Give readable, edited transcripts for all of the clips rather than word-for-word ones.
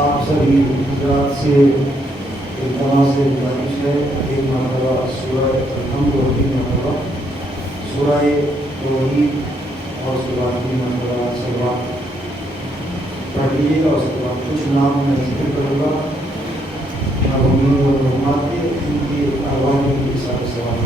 آپ سبھی حضرات سے التماس سے گزارش ہے ایک مرتبہ سورہ الحمد و 3 مرتبہ سورہ توحید اور اس کے بعد 3 مرتبہ صلوات پڑھ لیجیے گا. اس کے بعد کچھ نام میں ذکر کروں گا مرحومین و مرحومات کے ان کی ارواح کے ساتھ سوال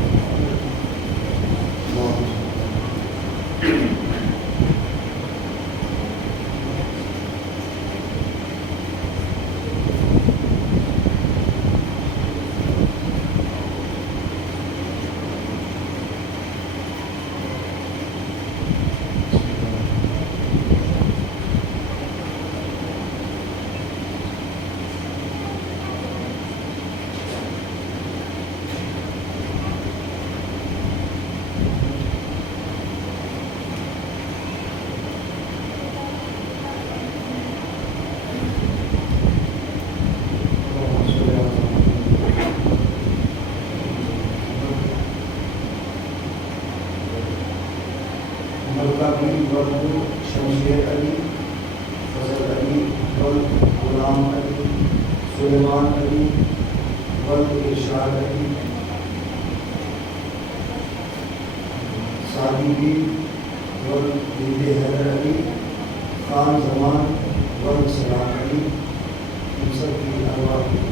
شمشیر علی فضل علی ولد غلام علی سلیمان علی ولد ارشاد علی سعدی بی ولد بنت حیدر علی خان زمان ولد سلام علی ان سب کی ارواح کی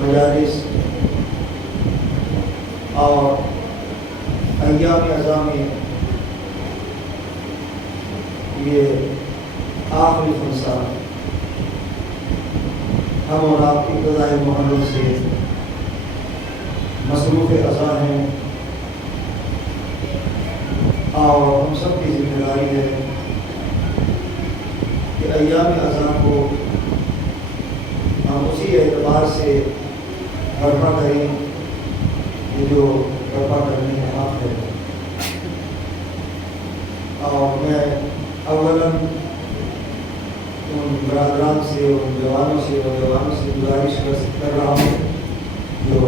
مجالس اور ایام اعضاء میں یہ آخری خمسہ ہم اور آپ کی ابتدائی محرم سے مصروف اعضاء ہیں اور ہم سب کی ذمہ داری ہے کہ ایام اعضاء کو ہم اسی اعتبار سے برپا کریں کہ جو برپا کرنے کا حق ہے. اور میں اولاً ان برادران سے ان جوانوں سے گزارش کر رہا ہوں جو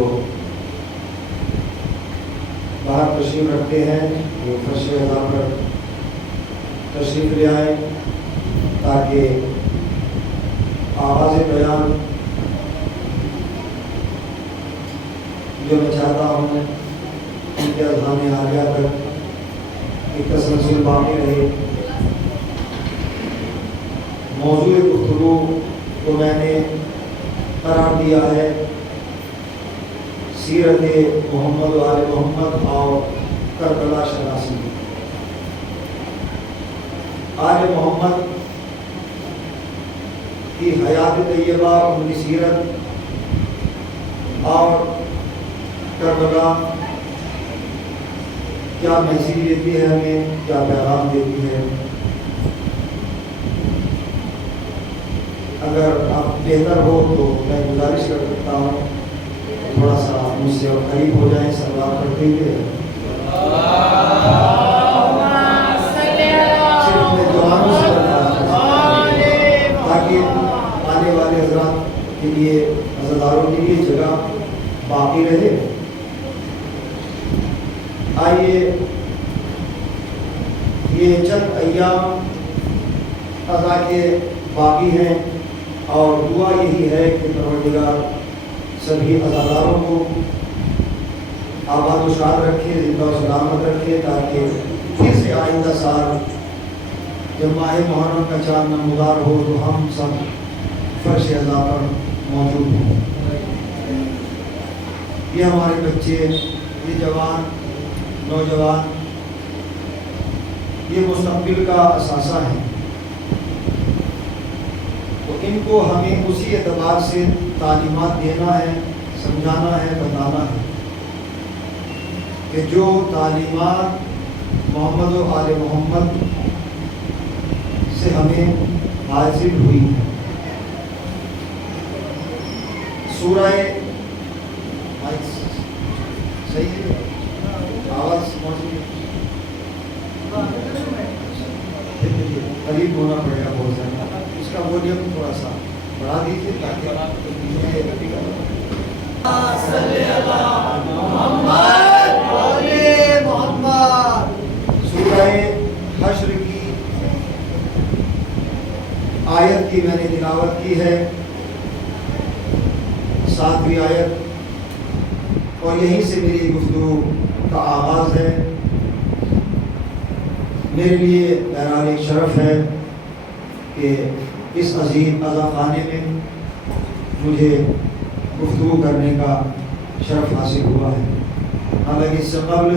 باہر تشریف رکھتے ہیں وہ فرش اعضاء پر تشریف لے آئیں تاکہ آغاز بیان جو میں چاہتا ہوں ان کے اذہان عالیہ تک ایک تسلسل باقی رہے. موضوع گفتگو کو میں نے قرار دیا ہے سیرت محمد و آل محمد اور کربلا شناسی. آل محمد کی حیات طیبہ، ان کی سیرت اور کربلا کیا میسیج دیتی ہے ہمیں، کیا پیغام دیتی ہے. اگر آپ بہتر ہو تو میں گزارش کر سکتا ہوں تھوڑا سا مجھ سے قریب ہو جائیں سلوات پڑھتے ہوئے. صرف میں جوانوں سے تاکہ آنے والے حضرات کے لیے عزاداروں کے لیے جگہ باقی رہے. آئیے یہ چند ایام اعضاء کے باقی ہیں اور دعا یہی ہے کہ پروردگار سبھی عزاداروں کو آباد و شاد رکھے، زندہ و سلامت رکھے تاکہ پھر سے آئندہ سال جب ماہ محرم کا چاند نمودار ہو تو ہم سب فرش اعضاء پر موجود ہوں. یہ ہمارے بچے، یہ جوان نوجوان، یہ مستقبل کا اثاثہ ہیں. تو ان کو ہمیں اسی اعتبار سے تعلیمات دینا ہے، سمجھانا ہے، بتانا ہے کہ جو تعلیمات محمد و آل محمد سے ہمیں حاصل ہوئی ہیں. سورہ صحیح ہے، آواز موجود ہے، قریب ہونا پڑے گا بہت زیادہ. اس کا ولیوم تھوڑا سا بڑھا دیجیے تاکہ سورہ حشر کی آیت کی میں نے تلاوت کی ہے، 7ویں آیت، اور یہیں سے میری گفتگو کا آغاز ہے. میرے لیے بہرحال ایک شرف ہے کہ اس عظیم عزا خانے میں مجھے گفتگو کرنے کا شرف حاصل ہوا ہے. حالانکہ اس سے قبل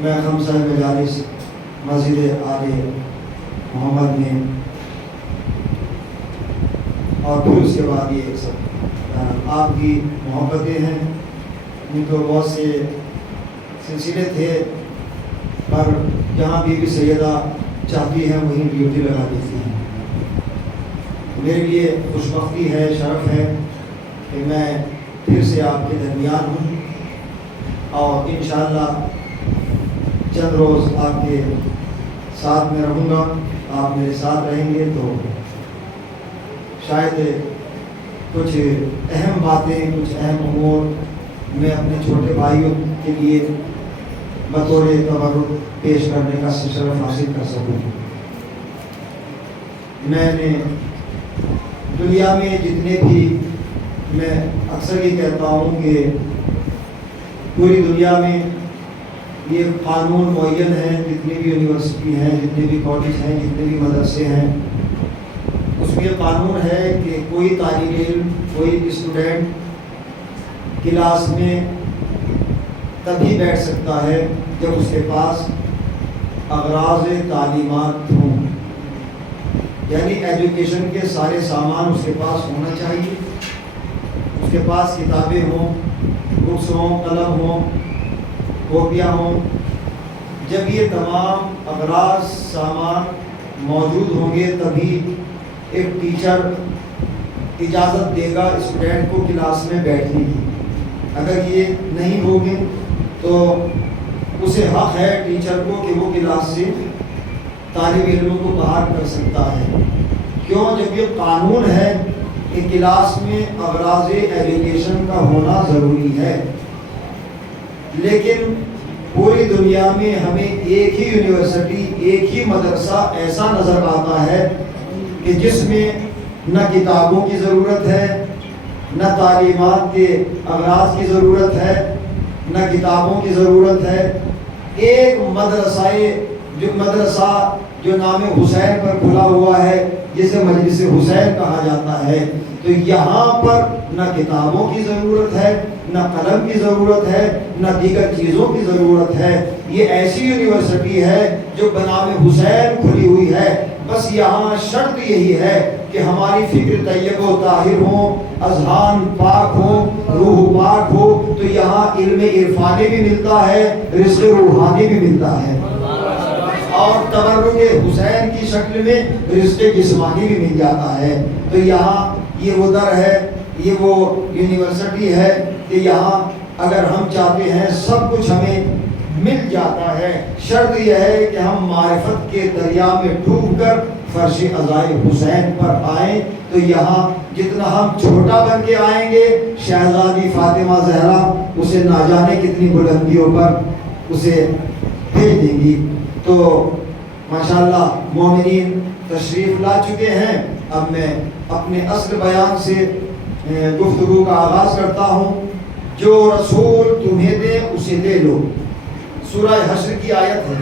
میں خمسہ مجالس مسجد آل محمد میں اور پھر اس کے بعد یہ سب آپ کی محبتیں ہیں. ان کو بہت سے سلسلے تھے پر جہاں بھی سیدہ چاہتی ہیں وہیں ڈیوٹی لگا دیتی ہیں. میرے لیے خوشبختی ہے، شرف ہے کہ میں پھر سے آپ کے درمیان ہوں اور انشاءاللہ چند روز آپ کے ساتھ میں رہوں گا. آپ میرے ساتھ رہیں گے تو شاید کچھ اہم باتیں، کچھ اہم امور میں اپنے چھوٹے بھائیوں کے لیے بطور تبرک پیش کرنے کا شرف حاصل کر سکوں. میں نے دنیا میں جتنے بھی، میں اکثر یہ کہتا ہوں کہ پوری دنیا میں یہ قانون معین ہے، جتنی بھی یونیورسٹی ہیں، جتنے بھی کالج ہیں، جتنے بھی مدرسے ہیں، اس میں یہ قانون ہے کہ کوئی طالب علم، کوئی اسٹوڈنٹ کلاس میں تبھی بیٹھ سکتا ہے جب اس کے پاس اغراض تعلیمات ہوں، یعنی ایجوکیشن کے سارے سامان اس کے پاس ہونا چاہیے، اس کے پاس کتابیں ہوں، بکس ہوں، قلم ہوں، کاپیاں ہوں۔ جب یہ تمام اغراض سامان موجود ہوں گے تبھی ایک ٹیچر اجازت دے گا اسٹوڈنٹ کو کلاس میں بیٹھنے کی۔ اگر یہ نہیں ہوگی تو اسے حق ہے ٹیچر کو کہ وہ کلاس سے طالب علموں کو باہر کر سکتا ہے۔ کیوں؟ جب یہ قانون ہے کہ کلاس میں اغراض ایجوکیشن کا ہونا ضروری ہے، لیکن پوری دنیا میں ہمیں ایک ہی یونیورسٹی، ایک ہی مدرسہ ایسا نظر آتا ہے کہ جس میں نہ کتابوں کی ضرورت ہے، نہ تعلیمات کے اغراض کی ضرورت ہے، نہ کتابوں کی ضرورت ہے۔ ایک مدرسہ جو نام حسین پر کھلا ہوا ہے، جسے مجلس حسین کہا جاتا ہے، تو یہاں پر نہ کتابوں کی ضرورت ہے، نہ قلم کی ضرورت ہے، نہ دیگر چیزوں کی ضرورت ہے۔ یہ ایسی یونیورسٹی ہے جو بنام حسین کھلی ہوئی ہے۔ بس یہاں شرط یہی ہے کہ ہماری فکر طیب و طاہر ہوں، اذہان پاک ہوں، روح پاک ہو، تو یہاں علم عرفانی بھی ملتا ہے، رزق روحانی بھی ملتا ہے، اور تبرک حسین کی شکل میں رزق جسمانی بھی مل جاتا ہے۔ تو یہاں یہ وہ در ہے، یہ وہ یونیورسٹی ہے کہ یہاں اگر ہم چاہتے ہیں سب کچھ ہمیں مل جاتا ہے۔ شرط یہ ہے کہ ہم معرفت کے دریا میں ڈوب کر فرش عزائے حسین پر آئیں۔ تو یہاں جتنا ہم چھوٹا بن کے آئیں گے، شہزادی فاطمہ زہرا اسے نہ جانے کتنی بلندیوں پر اسے بھیج دیں گی۔ تو ماشاءاللہ مومنین تشریف لا چکے ہیں۔ اب میں اپنے اصل بیان سے گفتگو کا آغاز کرتا ہوں۔ جو رسول تمہیں دے اسے لے لو، سورہ حشر کی آیت ہے۔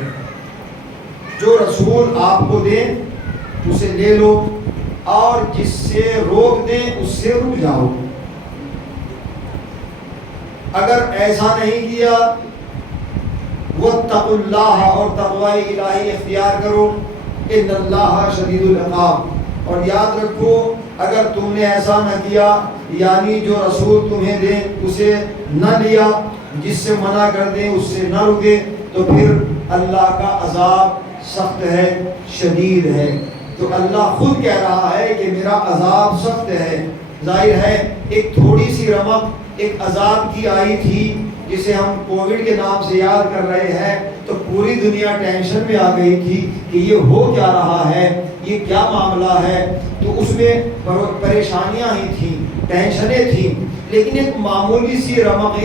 جو رسول آپ کو دیں اسے لے لو، اور جس سے روک دیں اس سے رک جاؤ۔ اگر ایسا نہیں کیا واتقوا اللہ، اور تقوی الہی اختیار کرو، ان اللہ شدید العقاب۔ اور یاد رکھو اگر تم نے ایسا نہ کیا، یعنی جو رسول تمہیں دیں اسے نہ لیا، جس سے منع کر دیں اس سے نہ رکے، تو پھر اللہ کا عذاب سخت ہے، شدید ہے۔ تو اللہ خود کہہ رہا ہے کہ میرا عذاب سخت ہے۔ ظاہر ہے ایک تھوڑی سی رمق ایک عذاب کی آئی تھی، جسے ہم کووڈ کے نام سے یاد کر رہے ہیں، تو پوری دنیا ٹینشن میں آ گئی تھی کہ یہ ہو کیا رہا ہے، یہ کیا معاملہ ہے۔ تو اس میں پریشانیاں ہی تھیں، ٹینشنیں تھیں، لیکن ایک معمولی سی رمق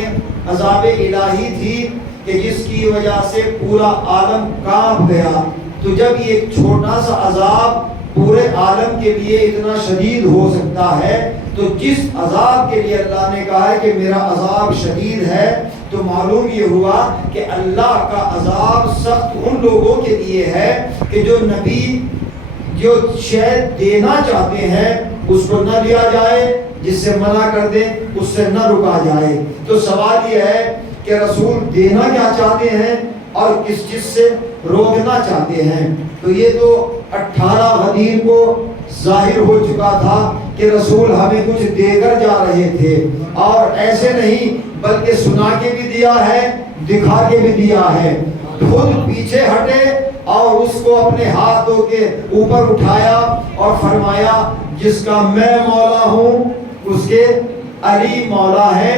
عذاب الہی تھی کہ جس کی وجہ سے پورا عالم کانپ گیا۔ تو جب یہ ایک چھوٹا سا عذاب پورے عالم کے لیے اتنا شدید ہو سکتا ہے، تو جس عذاب کے لیے اللہ نے کہا ہے کہ میرا عذاب شدید ہے، تو معلوم یہ ہوا کہ اللہ کا عذاب سخت ان لوگوں کے لیے ہے کہ جو نبی جو شے دینا چاہتے ہیں اس کو نہ لیا جائے، جس سے منع کر دیں اس سے نہ رکا جائے۔ تو سوال یہ ہے کہ رسول دینا کیا چاہتے ہیں اور کس چیز سے روکنا چاہتے ہیں۔ تو یہ تو 18 غدیر کو ظاہر ہو چکا تھا کہ رسول ہمیں کچھ دے کر جا رہے تھے، اور ایسے نہیں بلکہ سنا کے بھی دیا ہے، دکھا کے بھی دیا ہے۔ خود پیچھے ہٹے اور اس کو اپنے ہاتھوں کے اوپر اٹھایا اور فرمایا جس کا میں مولا ہوں اس کے علی مولا ہے،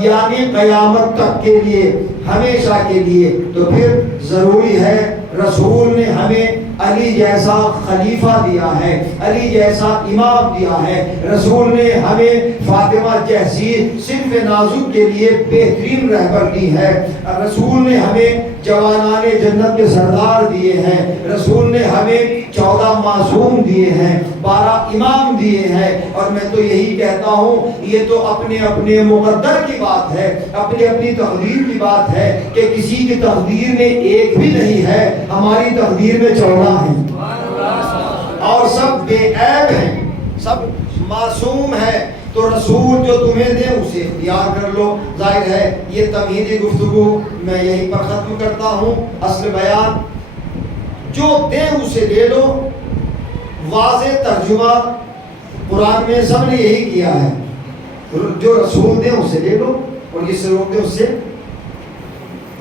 یعنی قیامت تک کے لیے، ہمیشہ کے لیے۔ تو پھر ضروری ہے رسول نے ہمیں علی جیسا خلیفہ دیا ہے، علی جیسا امام دیا ہے۔ رسول نے ہمیں فاطمہ جیسی صنف نازک کے لیے بہترین رہبر دی ہے۔ رسول نے ہمیں جوانان جنت کے سردار دیے ہیں۔ رسول نے ہمیں 14 معصوم دیے ہیں، 12 امام دیے ہیں۔ اور میں تو یہی کہتا ہوں یہ تو اپنے اپنے مقدر کی بات ہے، اپنی اپنی تقدیر کی بات ہے کہ کسی کی تقدیر میں ایک بھی نہیں ہے، ہماری تقدیر میں 14 ہیں، اور سب بے عیب ہیں، سب معصوم ہیں۔ تو رسول جو تمہیں دے اسے اختیار کر لو. ظاہر ہے یہ تمہیدی گفتگو میں یہیں پر ختم کرتا ہوں. اصل بیان جو دے اسے لے لو، واضح ترجمہ قرآن میں سب نے یہی کیا ہے. جو رسول دے اسے لے لو اور جس سے روک دے اس سے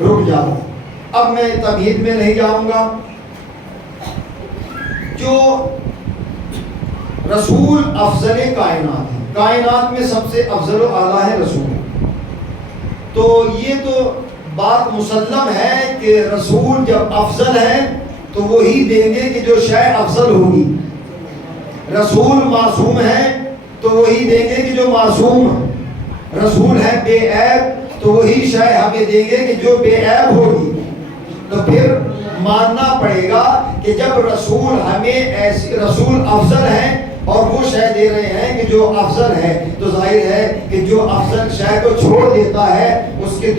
رک جاؤ. اب میں تمہید میں نہیں جاؤں گا. جو رسول افضل کائنات ہے، کائنات میں سب سے افضل و اعلیٰ ہے رسول. تو یہ تو بات مسلم ہے کہ رسول جب افضل ہے تو وہی دیں گے کہ جو شے افضل ہوگی. رسول معصوم ہے تو وہی دیں گے کہ جو معصوم ہے. رسول ہے بے عیب تو وہی شے ہمیں دیں گے کہ جو بے عیب ہوگی. تو پھر ماننا پڑے گا کہ جب رسول ہمیں ایسی رسول افضل ہیں اور وہ شے دے رہے ہیں کہ جو افضل ہے، تو ظاہر ہے کہ جو افضل شے کو چھوڑ دیتا ہے اس کے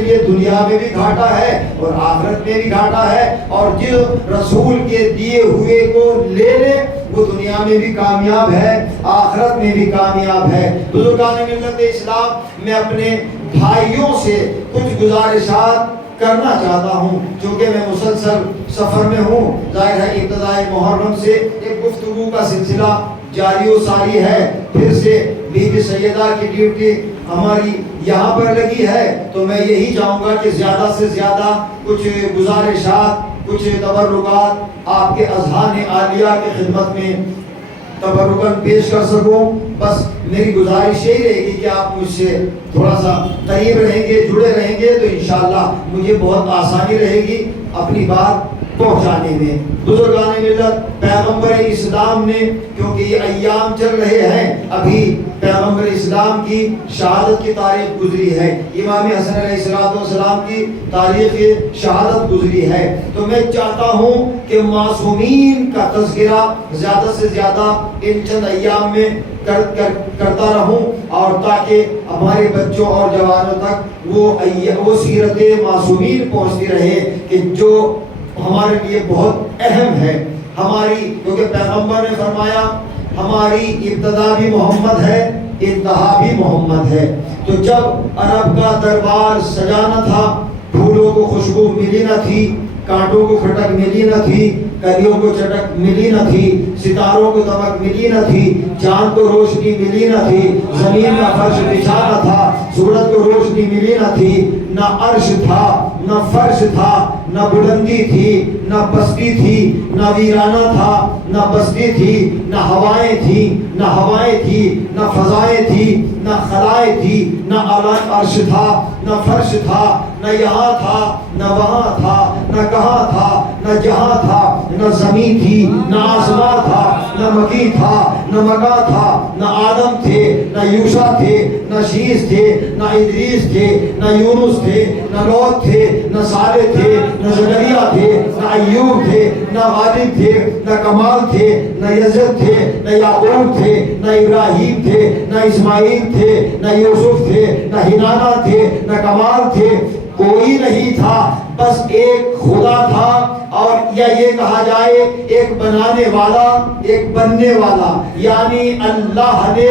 لیے دنیا میں بھی گھاٹا ہے اور آخرت میں بھی گھاٹا ہے. اور جو رسول کے دیے ہوئے کو لے لے وہ دنیا میں بھی کامیاب ہے، آخرت میں بھی کامیاب ہے. بزرگان ملت اسلام، میں اپنے بھائیوں سے کچھ گزارشات کرنا چاہتا ہوں چونکہ میں مسلسل سفر میں ہوں. ظاہر ہے ابتدائی محرم سے ایک گفتگو کا سلسلہ جاری و ساری ہے. پھر سے بی بی سیدہ کی ڈیوٹی ہماری یہاں پر لگی ہے. تو میں یہی چاہوں گا کہ زیادہ سے زیادہ کچھ گزارشات، کچھ تبرکات آپ کے اذہان عالیہ کی خدمت میں تبرکاً پیش کر سکوں. بس میری گزارش یہی رہے گی کہ آپ مجھ سے تھوڑا سا قریب رہیں گے، جڑے رہیں گے تو انشاءاللہ مجھے بہت آسانی رہے گی اپنی بات پہنچانے میں. بزرگان ملت، پیغمبر اسلام نے، کیونکہ یہ ایام چل رہے ہیں، ابھی پیغمبر اسلام کی شہادت کی تاریخ گزری ہے، امام حسن علیہ السلام کی تاریخ شہادت گزری ہے. تو میں چاہتا ہوں کہ معصومین کا تذکرہ زیادہ سے زیادہ ان چند ایام میں کرتا رہوں، اور تاکہ ہمارے بچوں اور جوانوں تک وہ سیرت معصومین پہنچتی رہے کہ جو ہمارے لیے بہت اہم ہے. ہماری، کیونکہ پیغمبر نے فرمایا ہماری ابتدا بھی محمد ہے، انتہا بھی محمد ہے. تو جب عرب کا دربار سجانا تھا، پھولوں کو خوشبو ملی نہ تھی، کانٹوں کو کھٹک ملی نہ تھی، کلیوں کو چٹک ملی نہ تھی، ستاروں کو دمک ملی نہ تھی، چاند کو روشنی ملی نہ تھی، زمین کا فرش بچھا نہ تھا، سورج کو روشنی ملی نہ تھی، نہ عرش تھا، نہ فرش تھا، نہ بلندی تھی، نہ پستی تھی، نہ ویرانہ تھا، نہ بستی تھی، نہ ہوائیں تھی، نہ فضائیں تھی، نہ خلائیں تھی، نہ عرش تھا، نہ فرش تھا، نہ یہاں تھا، نہ وہاں تھا، نہ کہاں تھا، نہ جہاں تھا، نہ زمین تھی، نہ آسمان تھا، نہ مکی تھا، نہ مکا تھا، نہ آدم تھے، نہ یوشع تھے، نہ شیس تھے، نہ ادریس تھے، نہ یونس تھے، نہ لوط تھے، نہ صالح تھے، نہ زکریا تھے، نہ ایوب تھے، نہ غالب تھے، نہ کمال تھے، نہ یزد تھے، نہ یعقوب تھے، نہ ابراہیم تھے، نہ اسماعیل تھے، نہ یوسف تھے، نہ ہنانا تھے، نہ کمال تھے. کوئی نہیں تھا، بس ایک خدا تھا. اور یا یہ کہا جائے ایک بنانے والا، ایک بننے والا، یعنی اللہ نے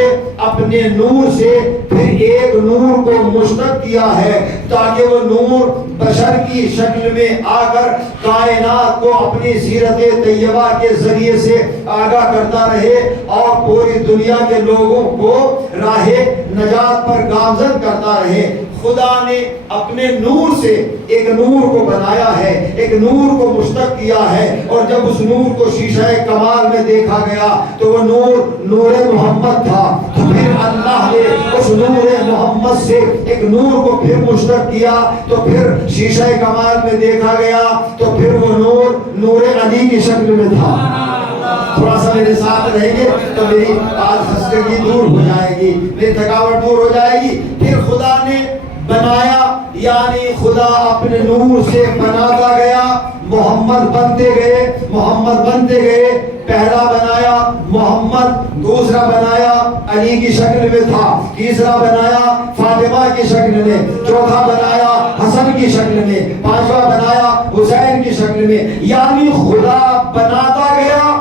اپنے نور سے پھر ایک نور کو مشتق کیا ہے تاکہ وہ نور بشر کی شکل میں آ کر کائنات کو اپنی سیرت طیبہ کے ذریعے سے آگاہ کرتا رہے اور پوری دنیا کے لوگوں کو راہ نجات پر گامزن کرتا رہے. خدا نے اپنے نور سے ایک نور کو بنایا ہے، ایک نور کو مشتق کیا ہے. اور جب اس نور کو شیشہ کمال میں دیکھا گیا تو وہ نور محمد تھا. تو پھر اللہ نے اس نور محمد سے ایک نور کو پھر مشتق کیا، تو پھر شیشہ کمال میں دیکھا گیا تو پھر وہ نور علی کی شکل میں تھا. تھوڑا سا میرے ساتھ رہیں گے تو میری آج خستگی دور ہو جائے گی، میری تھکاوٹ دور ہو جائے گی. پھر خدا نے بنایا، یعنی خدا اپنے نور سے بناتا گیا، محمد بنتے گئے. پہلا بنایا محمد، دوسرا بنایا علی کی شکل میں تھا، تیسرا بنایا فاطمہ کی شکل میں، چوتھا بنایا حسن کی شکل میں، پانچواں بنایا حسین کی شکل میں. یعنی خدا بناتا گیا،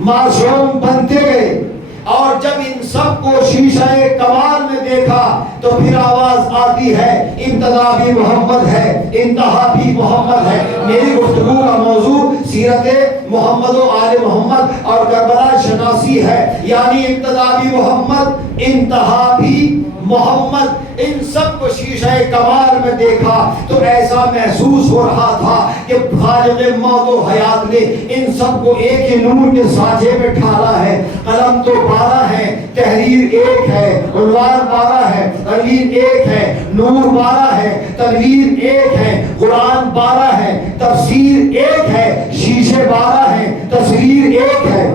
معصوم بنتے گئے. اور جب ان سب کو شیشہ کمال میں دیکھا تو پھر آواز آتی ہے ابتدا بھی محمد ہے انتہا بھی محمد ہے۔ میری گفتگو کا موضوع سیرت محمد و آل محمد اور کربلا شناسی ہے، یعنی ابتدا بھی محمد انتہا بھی محمد۔ ان سب کو شیشہ کمال میں دیکھا تو ایسا محسوس ہو رہا تھا کہ خالق موت و حیات نے ان سب کو ایک ہی نور کے سانچے میں ڈھالا ہے۔ قلم تو 12 ہے، تحریر ایک ہے، عنوان 12 ہے، تنویر ایک ہے، نور 12 ہے، تنویر ایک ہے، قرآن 12 ہے، تفسیر ایک ہے، شیشے 12 ہیں، تصویر ایک ہے۔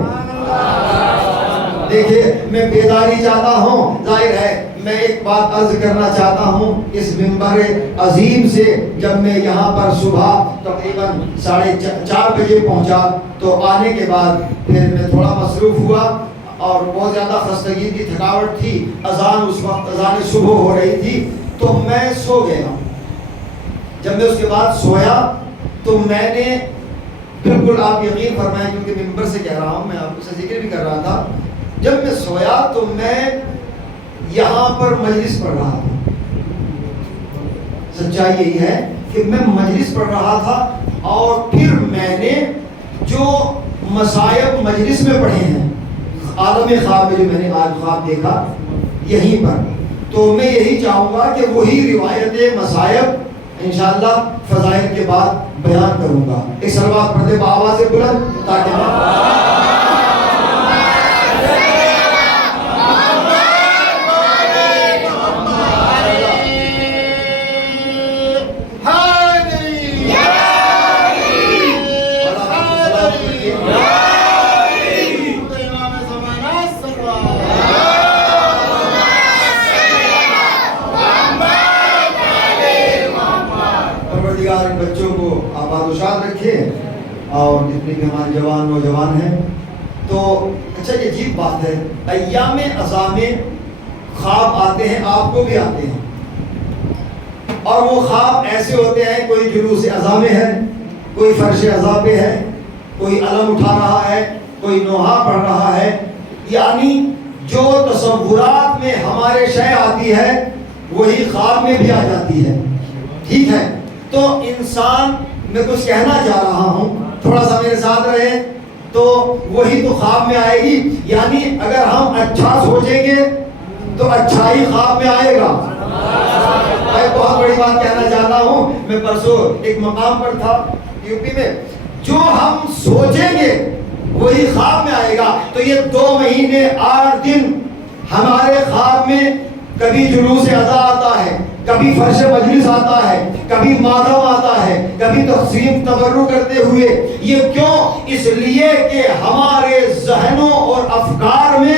دیکھیں میں بیداری چاہتا ہوں، ظاہر ہے میں ایک بات عرض کرنا چاہتا ہوں اس منبر عظیم سے۔ جب میں یہاں پر صبح تقریباً 4:30 بجے پہنچا تو آنے کے بعد پھر میں تھوڑا مصروف ہوا اور بہت زیادہ خستگی کی تھکاوٹ تھی، اذان اس وقت اذان صبح ہو رہی تھی تو میں سو گیا۔ جب میں اس کے بعد سویا تو میں نے بالکل، آپ یقین فرمائیں کیونکہ منبر سے کہہ رہا ہوں، میں آپ سے ذکر بھی کر رہا تھا، جب میں سویا تو میں یہاں پر مجلس پڑھ رہا تھا۔ سچائی یہی ہے کہ میں مجلس پڑھ رہا تھا اور پھر میں نے جو مصائب مجلس میں پڑھے ہیں عالم خواب میں، جو میں نے آج خواب دیکھا یہیں پر، تو میں یہی چاہوں گا کہ وہی روایت مصائب انشاءاللہ فضائل کے بعد بیان کروں گا۔ ایک صلوات پڑھتے بآواز بلند تاکہ بچوں کو آباد و شاد رکھے اور جتنے بھی ہمارے جوان نوجوان ہیں۔ تو اچھا یہ عجیب بات ہے، ایام عزا میں خواب آتے ہیں، آپ کو بھی آتے ہیں، اور وہ خواب ایسے ہوتے ہیں، کوئی جلوس عزا میں ہے، کوئی فرش عزا پہ ہے، کوئی علم اٹھا رہا ہے، کوئی نوحہ پڑھ رہا ہے، یعنی جو تصورات میں ہمارے شے آتی ہے وہی خواب میں بھی آ جاتی ہے۔ ٹھیک ہے، تو انسان، میں کچھ کہنا چاہ رہا ہوں، تھوڑا سا میرے ساتھ رہے، تو وہی تو خواب میں آئے گی، یعنی اگر ہم اچھا سوچیں گے تو اچھائی خواب میں آئے گا۔ میں بہت بڑی بات کہنا چاہتا ہوں، میں پرسوں ایک مقام پر تھا یوپی میں، جو ہم سوچیں گے وہی خواب میں آئے گا۔ تو یہ 2 مہینے 8 دن ہمارے خواب میں کبھی جلوس عزا آتا ہے، کبھی فرش مجلس آتا ہے، کبھی ماتم آتا ہے، کبھی تقسیم تبرک کرتے ہوئے۔ یہ کیوں؟ اس لیے کہ ہمارے ذہنوں اور افکار میں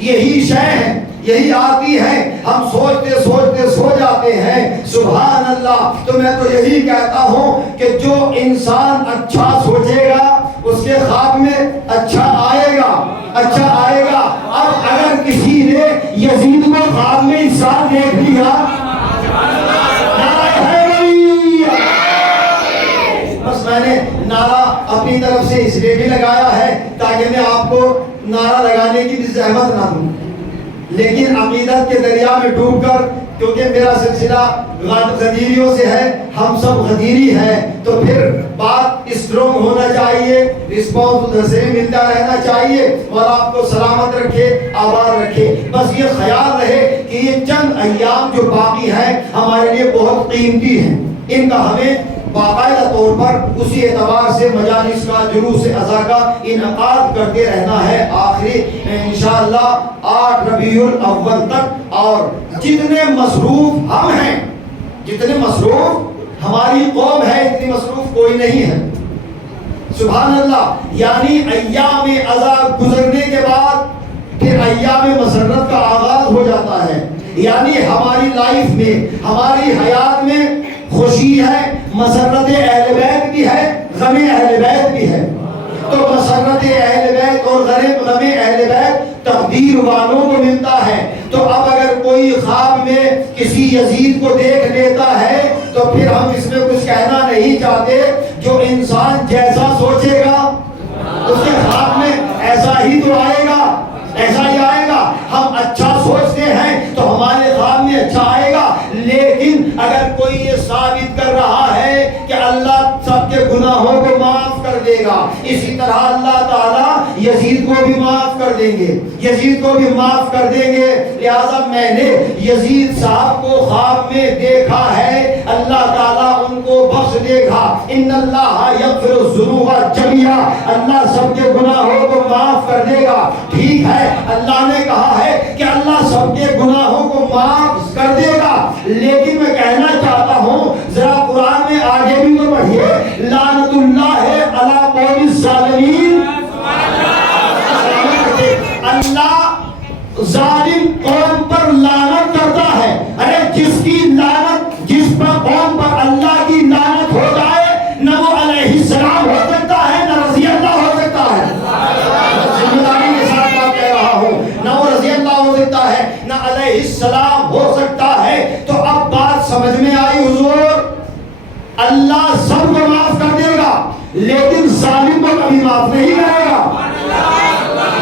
یہی شے ہے، یہی آتی ہے، ہم سوچتے سوچتے سو جاتے ہیں۔ سبحان اللہ۔ تو میں تو یہی کہتا ہوں کہ جو انسان اچھا سوچے گا اس کے خواب میں اچھا آئے گا، اچھا آئے گا۔ اب اگر کسی نے یزید کو خواب میں اس سال دیکھ لیا، بس میں نے نعرہ اپنی طرف سے اس لیے بھی لگایا ہے تاکہ میں آپ کو نعرہ لگانے کی بھی زحمت نہ دوں، لیکن عقیدت کے دریا میں ڈوب کر، کیونکہ میرا سلسلہ غدیریوں سے ہے، ہم سب غدیری ہیں، تو پھر بات اسٹرانگ ہونا چاہیے، رسپانس ادھر سے بھی ملتا رہنا چاہیے، اور آپ کو سلامت رکھے، آباد رکھے۔ بس یہ خیال رہے کہ یہ چند ایام جو باقی ہیں ہمارے لیے بہت قیمتی ہیں، ان کا ہمیں باقاعدہ طور پر اسی اعتبار سے مجالس کا، جلوس عزا کا انعقاد کرتے رہنا ہے، آخری انشاءاللہ 8 ربیع الاول تک۔ اور جتنے مصروف ہم ہیں، جتنے مصروف ہماری قوم ہے، اتنی مصروف کوئی نہیں ہے۔ سبحان اللہ۔ یعنی ایام عزا گزرنے کے بعد پھر ایام مسرت کا آغاز ہو جاتا ہے، یعنی ہماری لائف میں، ہماری حیات میں خوشی ہے، مسرت اہل بیت بھی ہے، غم اہل بیت بھی ہے۔ تو مسرت اہل بیت اور غم اہل بیت تقدیر والوں کو ملتا ہے۔ تو اب اگر کوئی خواب میں کسی یزید کو دیکھ لیتا ہے تو پھر ہم اس میں کچھ کہنا نہیں چاہتے، جو انسان جیسا سوچے گا اس کے خواب میں ایسا ہی تو آئے گا۔ ایسا ہی آئے گا. ہم اچھا سوچتے ہیں تو ہمارے خواب میں اچھا آئے گا. لیکن اگر کوئی یہ ثابت کر رہا ہے کہ اللہ سب کے گناہوں کو معاف کر دے گا, اسی طرح اللہ تعالیٰ یزید کو بھی معاف کر دیں گے, یزید کو بھی معاف کر دیں گے. لہذا میں نے یزید صاحب کو خواب میں دیکھا ہے, اللہ تعالیٰ ان کو بخش دے گا. ان اللہ یغفر الذنوب جميعا, اللہ سب کے گناہوں کو معاف کر دے گا. ٹھیک ہے, اللہ نے کہا ہے کہ اللہ سب کے گناہوں کو معاف کر دے گا, لیکن میں کہنا چاہتا ہوں ذرا قرآن میں آگے بھی تو پڑھیے. لعنت اللہ علی قوم الظالمین, اللہ ظالم قوم پر لعنت کرتا ہے. ارے جس کی لعنت, جس پر قوم پر اللہ کی لعنت ہو جائے, نہ وہ علیہ السلام ہو سکتا ہے نہ رضی اللہ ہو سکتا ہے. ذمہ داری کے ساتھ بات کہہ رہا ہوں, نہ وہ رضی اللہ ہو سکتا ہے نہ علیہ السلام ہو سکتا ہے. تو اب بات سمجھ میں آئی حضور, اللہ سب کو معاف کر دے گا لیکن ظالم کو کبھی معاف نہیں کرے گا.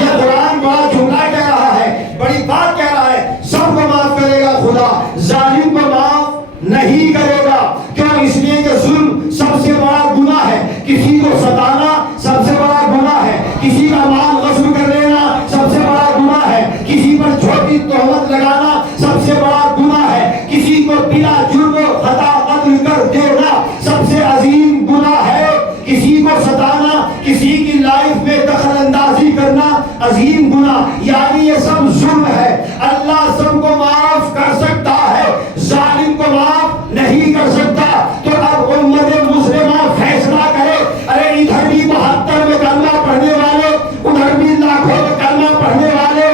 یہ قرآن بڑا جملہ کہہ رہا ہے, بڑی بات کہہ رہا ہے. سب کو معاف کرے گا خدا, ظالم کو معاف نہیں کرے گا. کیوں؟ اس لیے کہ ظلم سب سے بڑا گناہ ہے. کسی کو ستانا سب سے بڑا گناہ ہے. کسی کا مال غصب کر لینا سب سے بڑا گناہ ہے. کسی پر جھوٹی تہمت لگانا سب سے بڑا گناہ ہے. کسی کو بلا جرم و خطا قتل کر دینا سب سے عظیم گناہ ہے. کسی کو ستانا, کسی کی لائف میں دخل اندازی کرنا عظیم گناہ. یعنی یہ سب ظلم ہے. اللہ سب کو معاف کر سکتا ہے, ظالم کو معاف نہیں کر سکتا. تو اب امت مسلمہ فیصلہ کرے. ارے ادھر بھی 72 میں کلمہ پڑھنے والے, ادھر بھی لاکھوں میں کلمہ پڑھنے والے,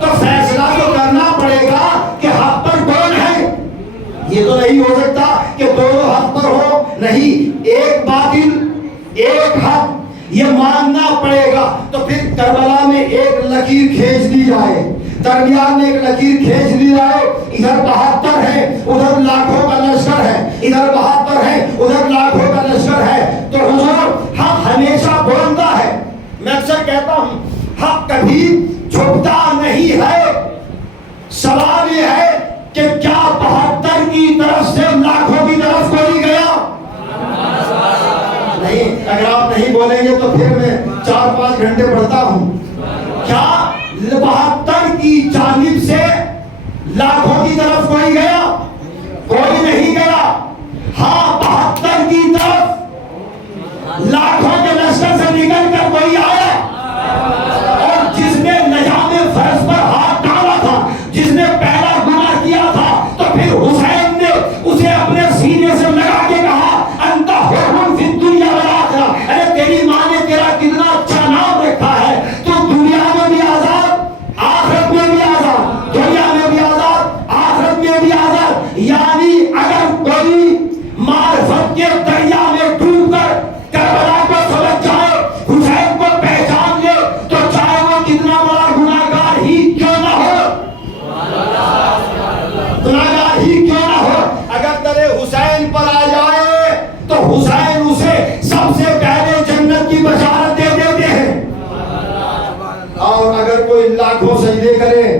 تو فیصلہ تو کرنا پڑے گا کہ حق پر کون ہے. یہ تو نہیں ہو سکتا کہ دونوں حق پر ہو, نہیں, ایک باطل ایک حق, یہ ماننا پڑے گا. تو پھر کربلا میں ایک لکیر کھینچ دی جائے, درمیان میں ایک لکیر کھینچ دی جائے. ادھر 72 ہے, ادھر لاکھوں کا لشکر ہے, ادھر 72 ہے, ادھر لاکھوں کا لشکر ہے. تو حضور حق ہمیشہ بولتا ہے. میں اکثر کہتا ہوں حق کبھی چھپتا نہیں ہے. سوال یہ ہے کہ کیا 72 کی طرف سے لاکھوں کی طرف کوئی گیا؟ نہیں. اگر آپ نہیں بولیں گے تو پھر میں 4-5 گھنٹے پڑھتا ہوں. کیا 72 کی جانب سے لاکھوں کی طرف کوئی گیا؟ کوئی نہیں گیا. ہاں 72 کی طرف لاکھوں کے لشکر سے نکل کر کوئی آیا, اور جس نے نظام فرض پر ہاتھ ڈالا تھا, جس نے پہلا گناہ کیا تھا, تو پھر حسین نے اسے اپنے سینے سے لگا کے کہا انت حر فی الدنیا والآخرہ. ارے تیری ماں نے تیرا کتنا اچھا نام رکھا ہے, تو دنیا میں بھی آزاد, آخرت میں بھی آزاد, دنیا میں بھی آزاد, آخرت میں بھی آزاد. یعنی اگر کوئی معرفت کے دریا میں ڈوب کر کربلا کو سمجھ جائے, حسین کو پہچان لے, تو چاہے وہ کتنا بڑا گناہگار ہی کیوں نہ ہو, گناہگار ہی کیوں نہ ہو, اگر در حسین پر آ جائے تو حسین اسے سب سے پہلے جنت کی بشارت دے دیتے ہیں. اور اگر کوئی لاکھوں سجدے کرے,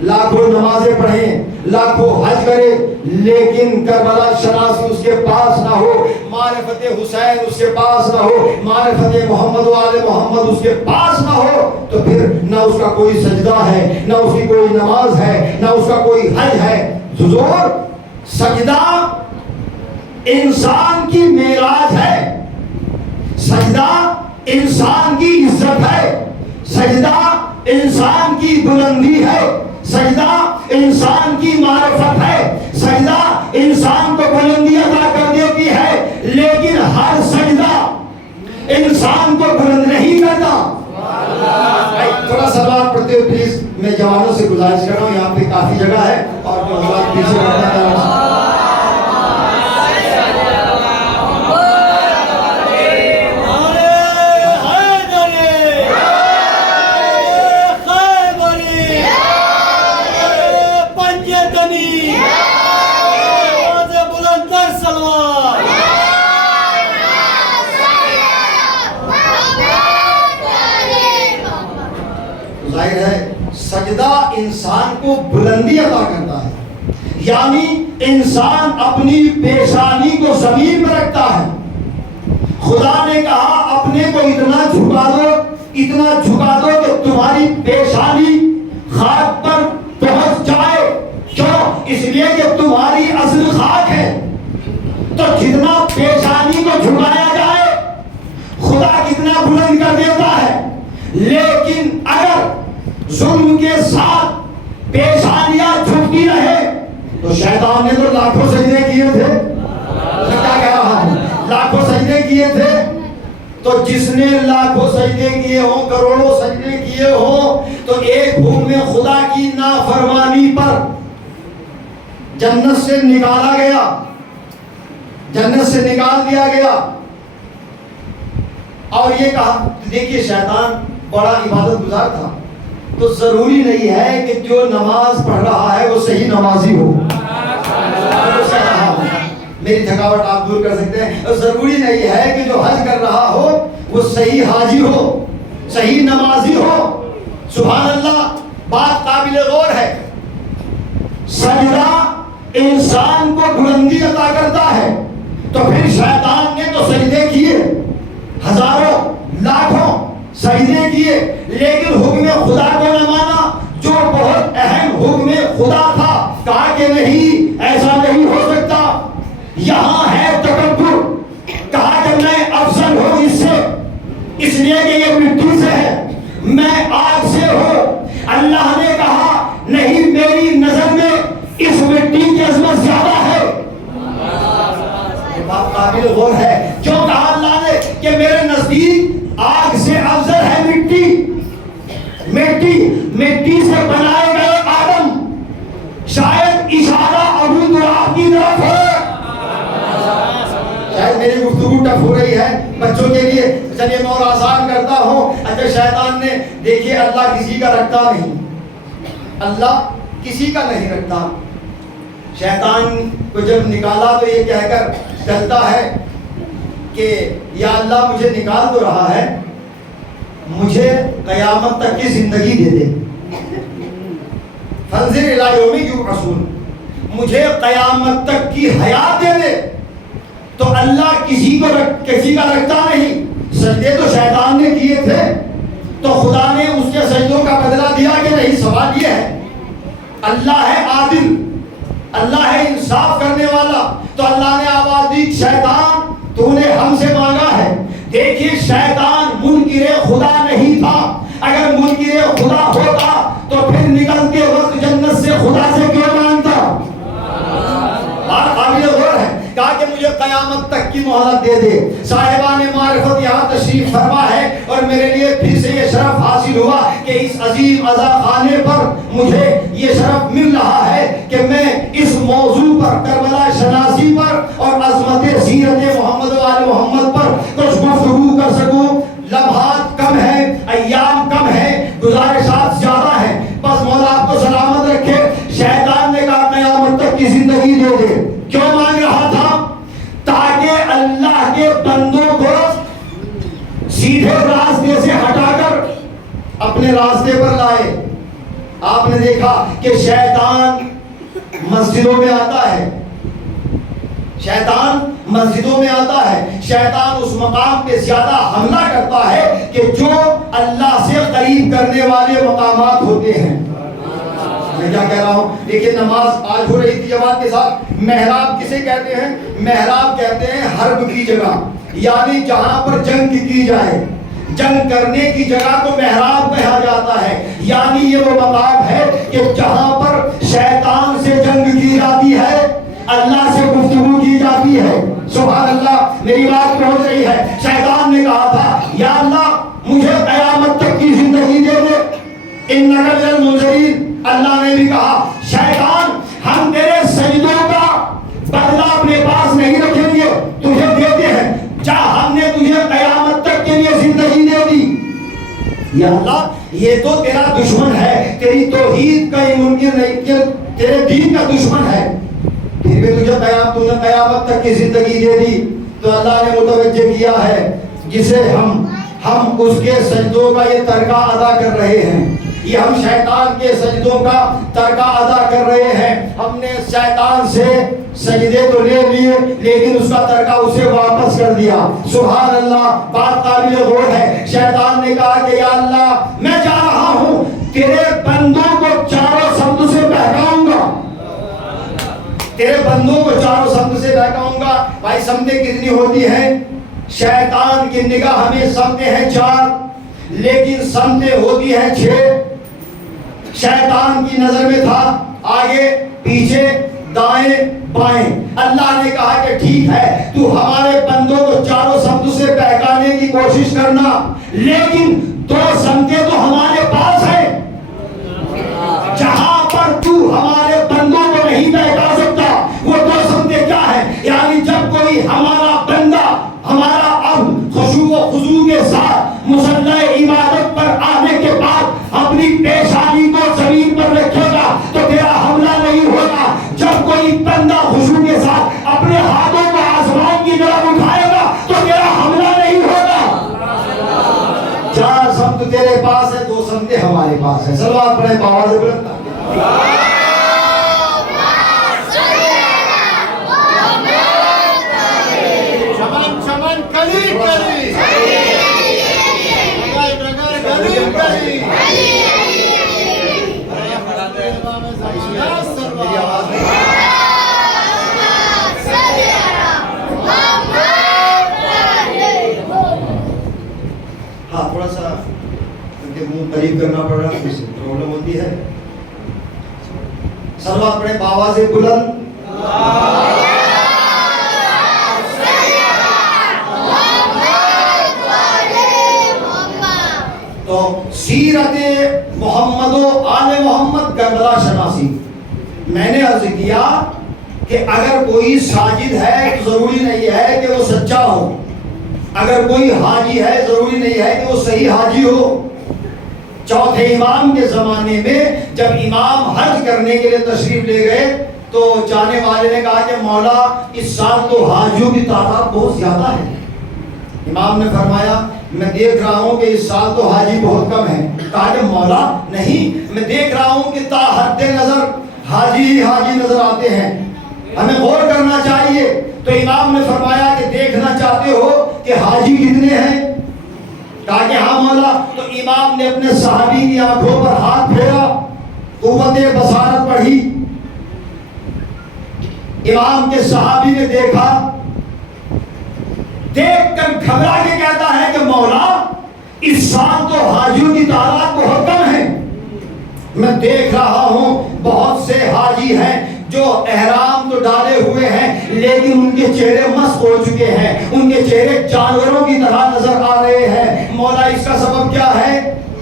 لاکھوں نمازیں پڑھیں, لاکھوں حج کرے, لیکن کربلا شناسی اس کے پاس نہ ہو, معرفت حسین اس کے پاس نہ ہو, معرفت محمد و آل محمد اس کے پاس نہ ہو, تو پھر نہ اس کا کوئی سجدہ ہے, نہ اس کی کوئی نماز ہے, نہ اس کا کوئی حج ہے. حضور سجدہ انسان کی معراج ہے, سجدہ انسان کی عزت ہے, سجدہ انسان کی بلندی ہے, سجدہ انسان کی معرفت ہے, سجدہ انسان کو بلندی عطا کر دیتی ہے. لیکن ہر سجدہ انسان کو بلند نہیں کرتا. تھوڑا سلوات پڑھتے ہوئے پلیز. میں جوانوں سے گزارش کر رہا ہوں, یہاں پہ کافی جگہ ہے اور جو حضرات پیچھے بیٹھنا ہے. کو بلندی عطا کرتا ہے، یعنی انسان اپنی پیشانی کو زمین پر رکھتا ہے۔ خدا نے کہا اپنے کو اتنا جھکا دو کہ تمہاری پیشانی خاک پر پہنچ جائے۔ کیوں؟ اس لیے کہ تمہاری اصل خاک ہے، تو جتنا پیشانی کو جھکایا جائے خدا کتنا بلند کر دیتا ہے۔ لیکن اگر ظلم کے ساتھ پیشانیاں جھکتی رہے تو شیطان نے تو لاکھوں سجدے کیے تھے، میں کیا کہہ رہا ہوں، لاکھوں سجدے کیے تھے، تو جس نے لاکھوں سجدے کیے ہوں، کروڑوں سجدے کیے ہوں، تو ایک حکم خدا کی نافرمانی پر جنت سے نکالا گیا، جنت سے نکال دیا گیا۔ اور یہ کہا، دیکھیے شیطان بڑا عبادت گزار تھا، تو ضروری نہیں ہے کہ جو نماز پڑھ رہا ہے وہ صحیح نمازی ہو۔ میری تھکاوٹ آپ دور کر سکتے ہیں، ضروری نہیں ہے کہ جو حج کر رہا ہو وہ صحیح حاجی ہو، صحیح نمازی ہو۔ سبحان اللہ، بات قابل غور ہے۔ سجدہ انسان کو بلندی عطا کرتا ہے، تو پھر شیطان نے تو سجدے کیے، ہزاروں لاکھوں سجدے کیے، لیکن حکم خدا کو نہ مانا جو بہت اہم حکم خدا تھا۔ کہا کہ نہیں، ایسا نہیں ہو سکتا، یہاں ہے تکبر، کہا کہ میں افضل ہوں اس سے، اس لیے کہ یہ مٹی سے ہے، میں آگ سے ہوں۔ اللہ نے کہا نہیں، میری نظر میں اس مٹی کی عظمت زیادہ ہے۔ بات قابل غور ہے، کیوں کہا اللہ نے کہ میرے نزدیک آگ سے افضل ہے مٹی۔ مٹی سے بنائے گئے آدم، شاید اشارہ ابو دعا کی طرف ہے۔ شاید میری گفتگو ٹف ہو رہی ہے بچوں کے لیے، چلیے میں اور آسان کرتا ہوں۔ اچھا، شیطان نے، دیکھیے اللہ کسی کا رکھتا نہیں، اللہ کسی کا نہیں رکھتا۔ شیطان کو جب نکالا تو یہ کہہ کر چلتا ہے کہ یا اللہ مجھے نکال تو رہا ہے، مجھے قیامت تک کی زندگی دے دے، فانظر الی یوم یبعثون، مجھے قیامت تک کی حیات دے دے۔ تو اللہ کسی کا رکھتا نہیں۔ سجدے تو شیطان نے کیے تھے، تو خدا نے اس کے سجدوں کا بدلہ دیا کہ نہیں؟ سوال یہ ہے، اللہ ہے عادل، اللہ ہے انصاف کرنے والا، تو اللہ نے آواز دی شیطان تو نے ہم سے مانگا ہے۔ دیکھیے شیطان منکر خدا نہیں تھا، اگر منکر خدا ہوتا تو پھر نکلتے وقت جنت سے خدا سے کیوں مانگتا؟ بات قابل غور ہے۔ کہا کہ مجھے قیامت تک کی مہلت دے دے۔ صاحبان معرفت یہاں تشریف فرما ہے، اور میرے لیے پھر سے یہ شرف حاصل ہوا کہ اس عظیم عزا خانے پر مجھے یہ شرف مل رہا ہے کہ میں اس موضوع پر، کربلا شناسی پر اور عظمت سیرت محمد و آل محمد پر کچھ گفتگو کر سکوں۔ لمحات کم ہے، ایام کم ہے، گزارشات زیادہ ہیں، بس مولا آپ کو سلامت رکھے۔ شیطان نے کہا قیامت تک کی زندگی دے دے۔ کیوں مانگ رہا تھا؟ تاکہ اللہ کے بندوں کو سیدھے راستے سے ہٹا کر اپنے راستے پر لائے۔ آپ نے دیکھا کہ شیطان مسجدوں میں آتا ہے، شیطان مسجدوں میں آتا ہے، شیطان اس مقام پہ زیادہ حملہ کرتا ہے کہ جو اللہ سے قریب کرنے والے مقامات ہوتے ہیں۔ میں کیا کہہ رہا ہوں؟ دیکھیے نماز آج ہو رہی تھی جماعت کے ساتھ۔ محراب کسے کہتے ہیں؟ محراب کہتے ہیں حرب کی جگہ، یعنی جہاں پر جنگ کی جائے، جنگ کرنے کی جگہ کو محراب کہا جاتا ہے۔ یعنی یہ وہ مقام ہے کہ جہاں پر شیطان سے جنگ کی جاتی ہے، اللہ سے گفتگو کی جاتی ہے۔ سبحان اللہ، میری بات پہنچ رہی ہے۔ شیطان نے کہا تھا یا اللہ مجھے قیامت تک کی زندگی دے دے، انک من المنظرین۔ اللہ نے بھی کہا شیطان ہم تیرے سجدوں کا بدلہ اپنے پاس نہیں رکھیں گے، تجھے دیتے ہیں، چاہ ہم نے تجھے قیامت تک کے لیے زندگی دے دی۔ یا اللہ یہ تو تیرا دشمن ہے، تیری توحید کا ہی منکر نہیں، تیرے دین کا دشمن ہے، پھر بھی تجھے قیامت تک کی زندگی دے دی۔ تو اللہ نے متوجہ کیا ہے جسے ہم اس کے سجدوں کا یہ ترکہ ادا کر رہے ہیں، یہ ہم شیطان کے سجدوں کا ترکہ ادا کر رہے ہیں. ہم نے شیطان سے سجدے تو لے لیے لیکن اس کا ترکہ اسے واپس کر دیا. سبحان اللہ. بات قابل غور ہے. شیطان نے کہا کہ یا اللہ میں جا رہا ہوں تیرے بندوں کو چاروں سمت سے بہکاؤں گا, تیرے بندوں کو چاروں سمت سے بہکاؤں گا. بھائی سمتیں کتنی ہوتی ہیں؟ شیطان کی نگاہ ہمیں سمتیں ہیں 4 لیکن سمتیں ہوتی ہیں 6. شیطان کی نظر میں تھا آگے پیچھے دائیں بائیں. اللہ نے کہا کہ ٹھیک ہے تو ہمارے بندوں کو چاروں سمت سے بہکانے کی کوشش کرنا لیکن 2 سمتیں تو ہمارے پاس ہیں جہاں پر تو ہمارے بندوں کو نہیں بہکا سکتا. وہ 2 سمتیں کیا ہیں؟ یعنی جب کوئی ہمارا بندہ ہمارا اب خشوع و خضوع کے ساتھ مصلی عبادت پر آنے کے بعد اپنی پیشانی کو زمین پر رکھے گا تو تیرا حملہ نہیں ہوگا. جب کوئی بندہ خشوع کے ساتھ اپنے ہاتھوں کو آسمان کی طرف اٹھائے گا تو تیرا حملہ نہیں ہوگا. 4 سمت تیرے پاس ہے 2 سمتیں ہمارے پاس ہیں. صلوات پڑھیں بآواز بلند. ہاں تھوڑا سا کیونکہ منہ قریب کرنا پڑ رہا ہے پرابلم ہوتی ہے. صلوات پڑھیں بآواز بلند. تو سیرت محمد و آل محمد کربلا شناسی. میں نے عرض کیا کہ اگر کوئی ساجد ہے تو ضروری نہیں ہے کہ وہ سچا ہو, اگر کوئی حاجی ہے ضروری نہیں ہے کہ وہ صحیح حاجی ہو. چوتھے امام کے زمانے میں جب امام حج کرنے کے لیے تشریف لے گئے تو جانے والے نے کہا کہ مولا اس سال تو حاجیوں کی تعداد بہت زیادہ ہے. امام نے فرمایا میں دیکھ رہا ہوں کہ اس سال تو حاجی بہت کم ہے. کہا کہ مولا نہیں, میں دیکھ رہا ہوں کہ تا حد نظر حاجی ہی حاجی نظر آتے ہیں, ہمیں غور کرنا چاہیے. تو امام نے فرمایا کہ دیکھنا چاہتے ہو کہ حاجی کتنے ہیں؟ کہا کہ ہاں مولا. تو امام نے اپنے صحابی کی آنکھوں پر ہاتھ پھیرا, قوت بصارت پڑھی. امام کے صحابی نے دیکھا, دیکھ کر گھبرا کے کہتا ہے کہ مولا اس سال تو حاجیوں کی تعداد بہت کم ہے. میں دیکھ رہا ہوں بہت سے حاجی ہیں جو احرام تو ڈالے ہوئے ہیں لیکن ان کے چہرے مسخ ہو چکے ہیں, ان کے چہرے جانوروں کی طرح نظر آ رہے ہیں. مولا اس کا سبب کیا ہے؟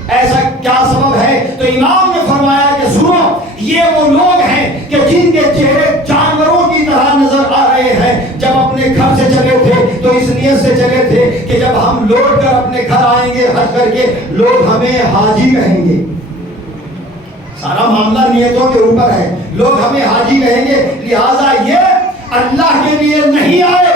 ایسا کیا سبب ہے؟ تو امام نے فرمایا کہ سنو, یہ وہ لوگ ہیں کہ جن کے چہرے جانوروں کی طرح نظر آ رہے ہیں. جب اپنے گھر سے چلے تھے تو اس نیت سے چلے تھے کہ جب ہم لوٹ کر اپنے گھر آئیں گے حج کر کے لوگ ہمیں حاجی کہیں گے. سارا معاملہ نیتوں کے اوپر ہے. لوگ ہمیں حاجی کہیں گے, لہٰذا یہ اللہ کے لیے نہیں آئے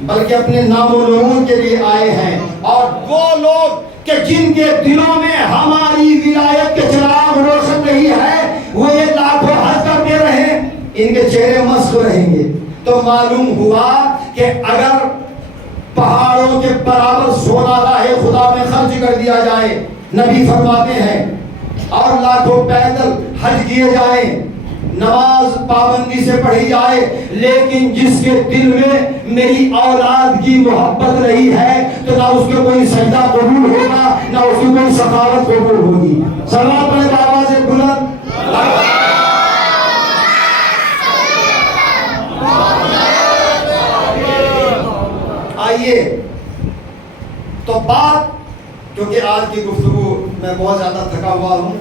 بلکہ اپنے نام و نمون کے لیے آئے ہیں. اور وہ لوگ کہ جن کے دلوں میں ہماری ولایت کے چراغ روشن نہیں ہے وہ یہ لاکھوں حج کرتے رہے, ان کے چہرے مسخ رہیں گے. تو معلوم ہوا کہ اگر پہاڑوں کے برابر سونا راہ خدا میں خرچ کر دیا جائے, نبی فرماتے ہیں, اور لاکھوں پیدل حج کیے جائیں, نماز پابندی سے پڑھی جائے, لیکن جس کے دل میں میری اولاد کی محبت نہیں ہے تو نہ اس کے کوئی سجدہ قبول ہوگا نہ اس کی کوئی سخاوت قبول ہوگی. صلوات پڑھیں بآواز بلند. آئیے تو بات, کیونکہ آج کی گفتگو میں بہت زیادہ تھکا ہوا ہوں,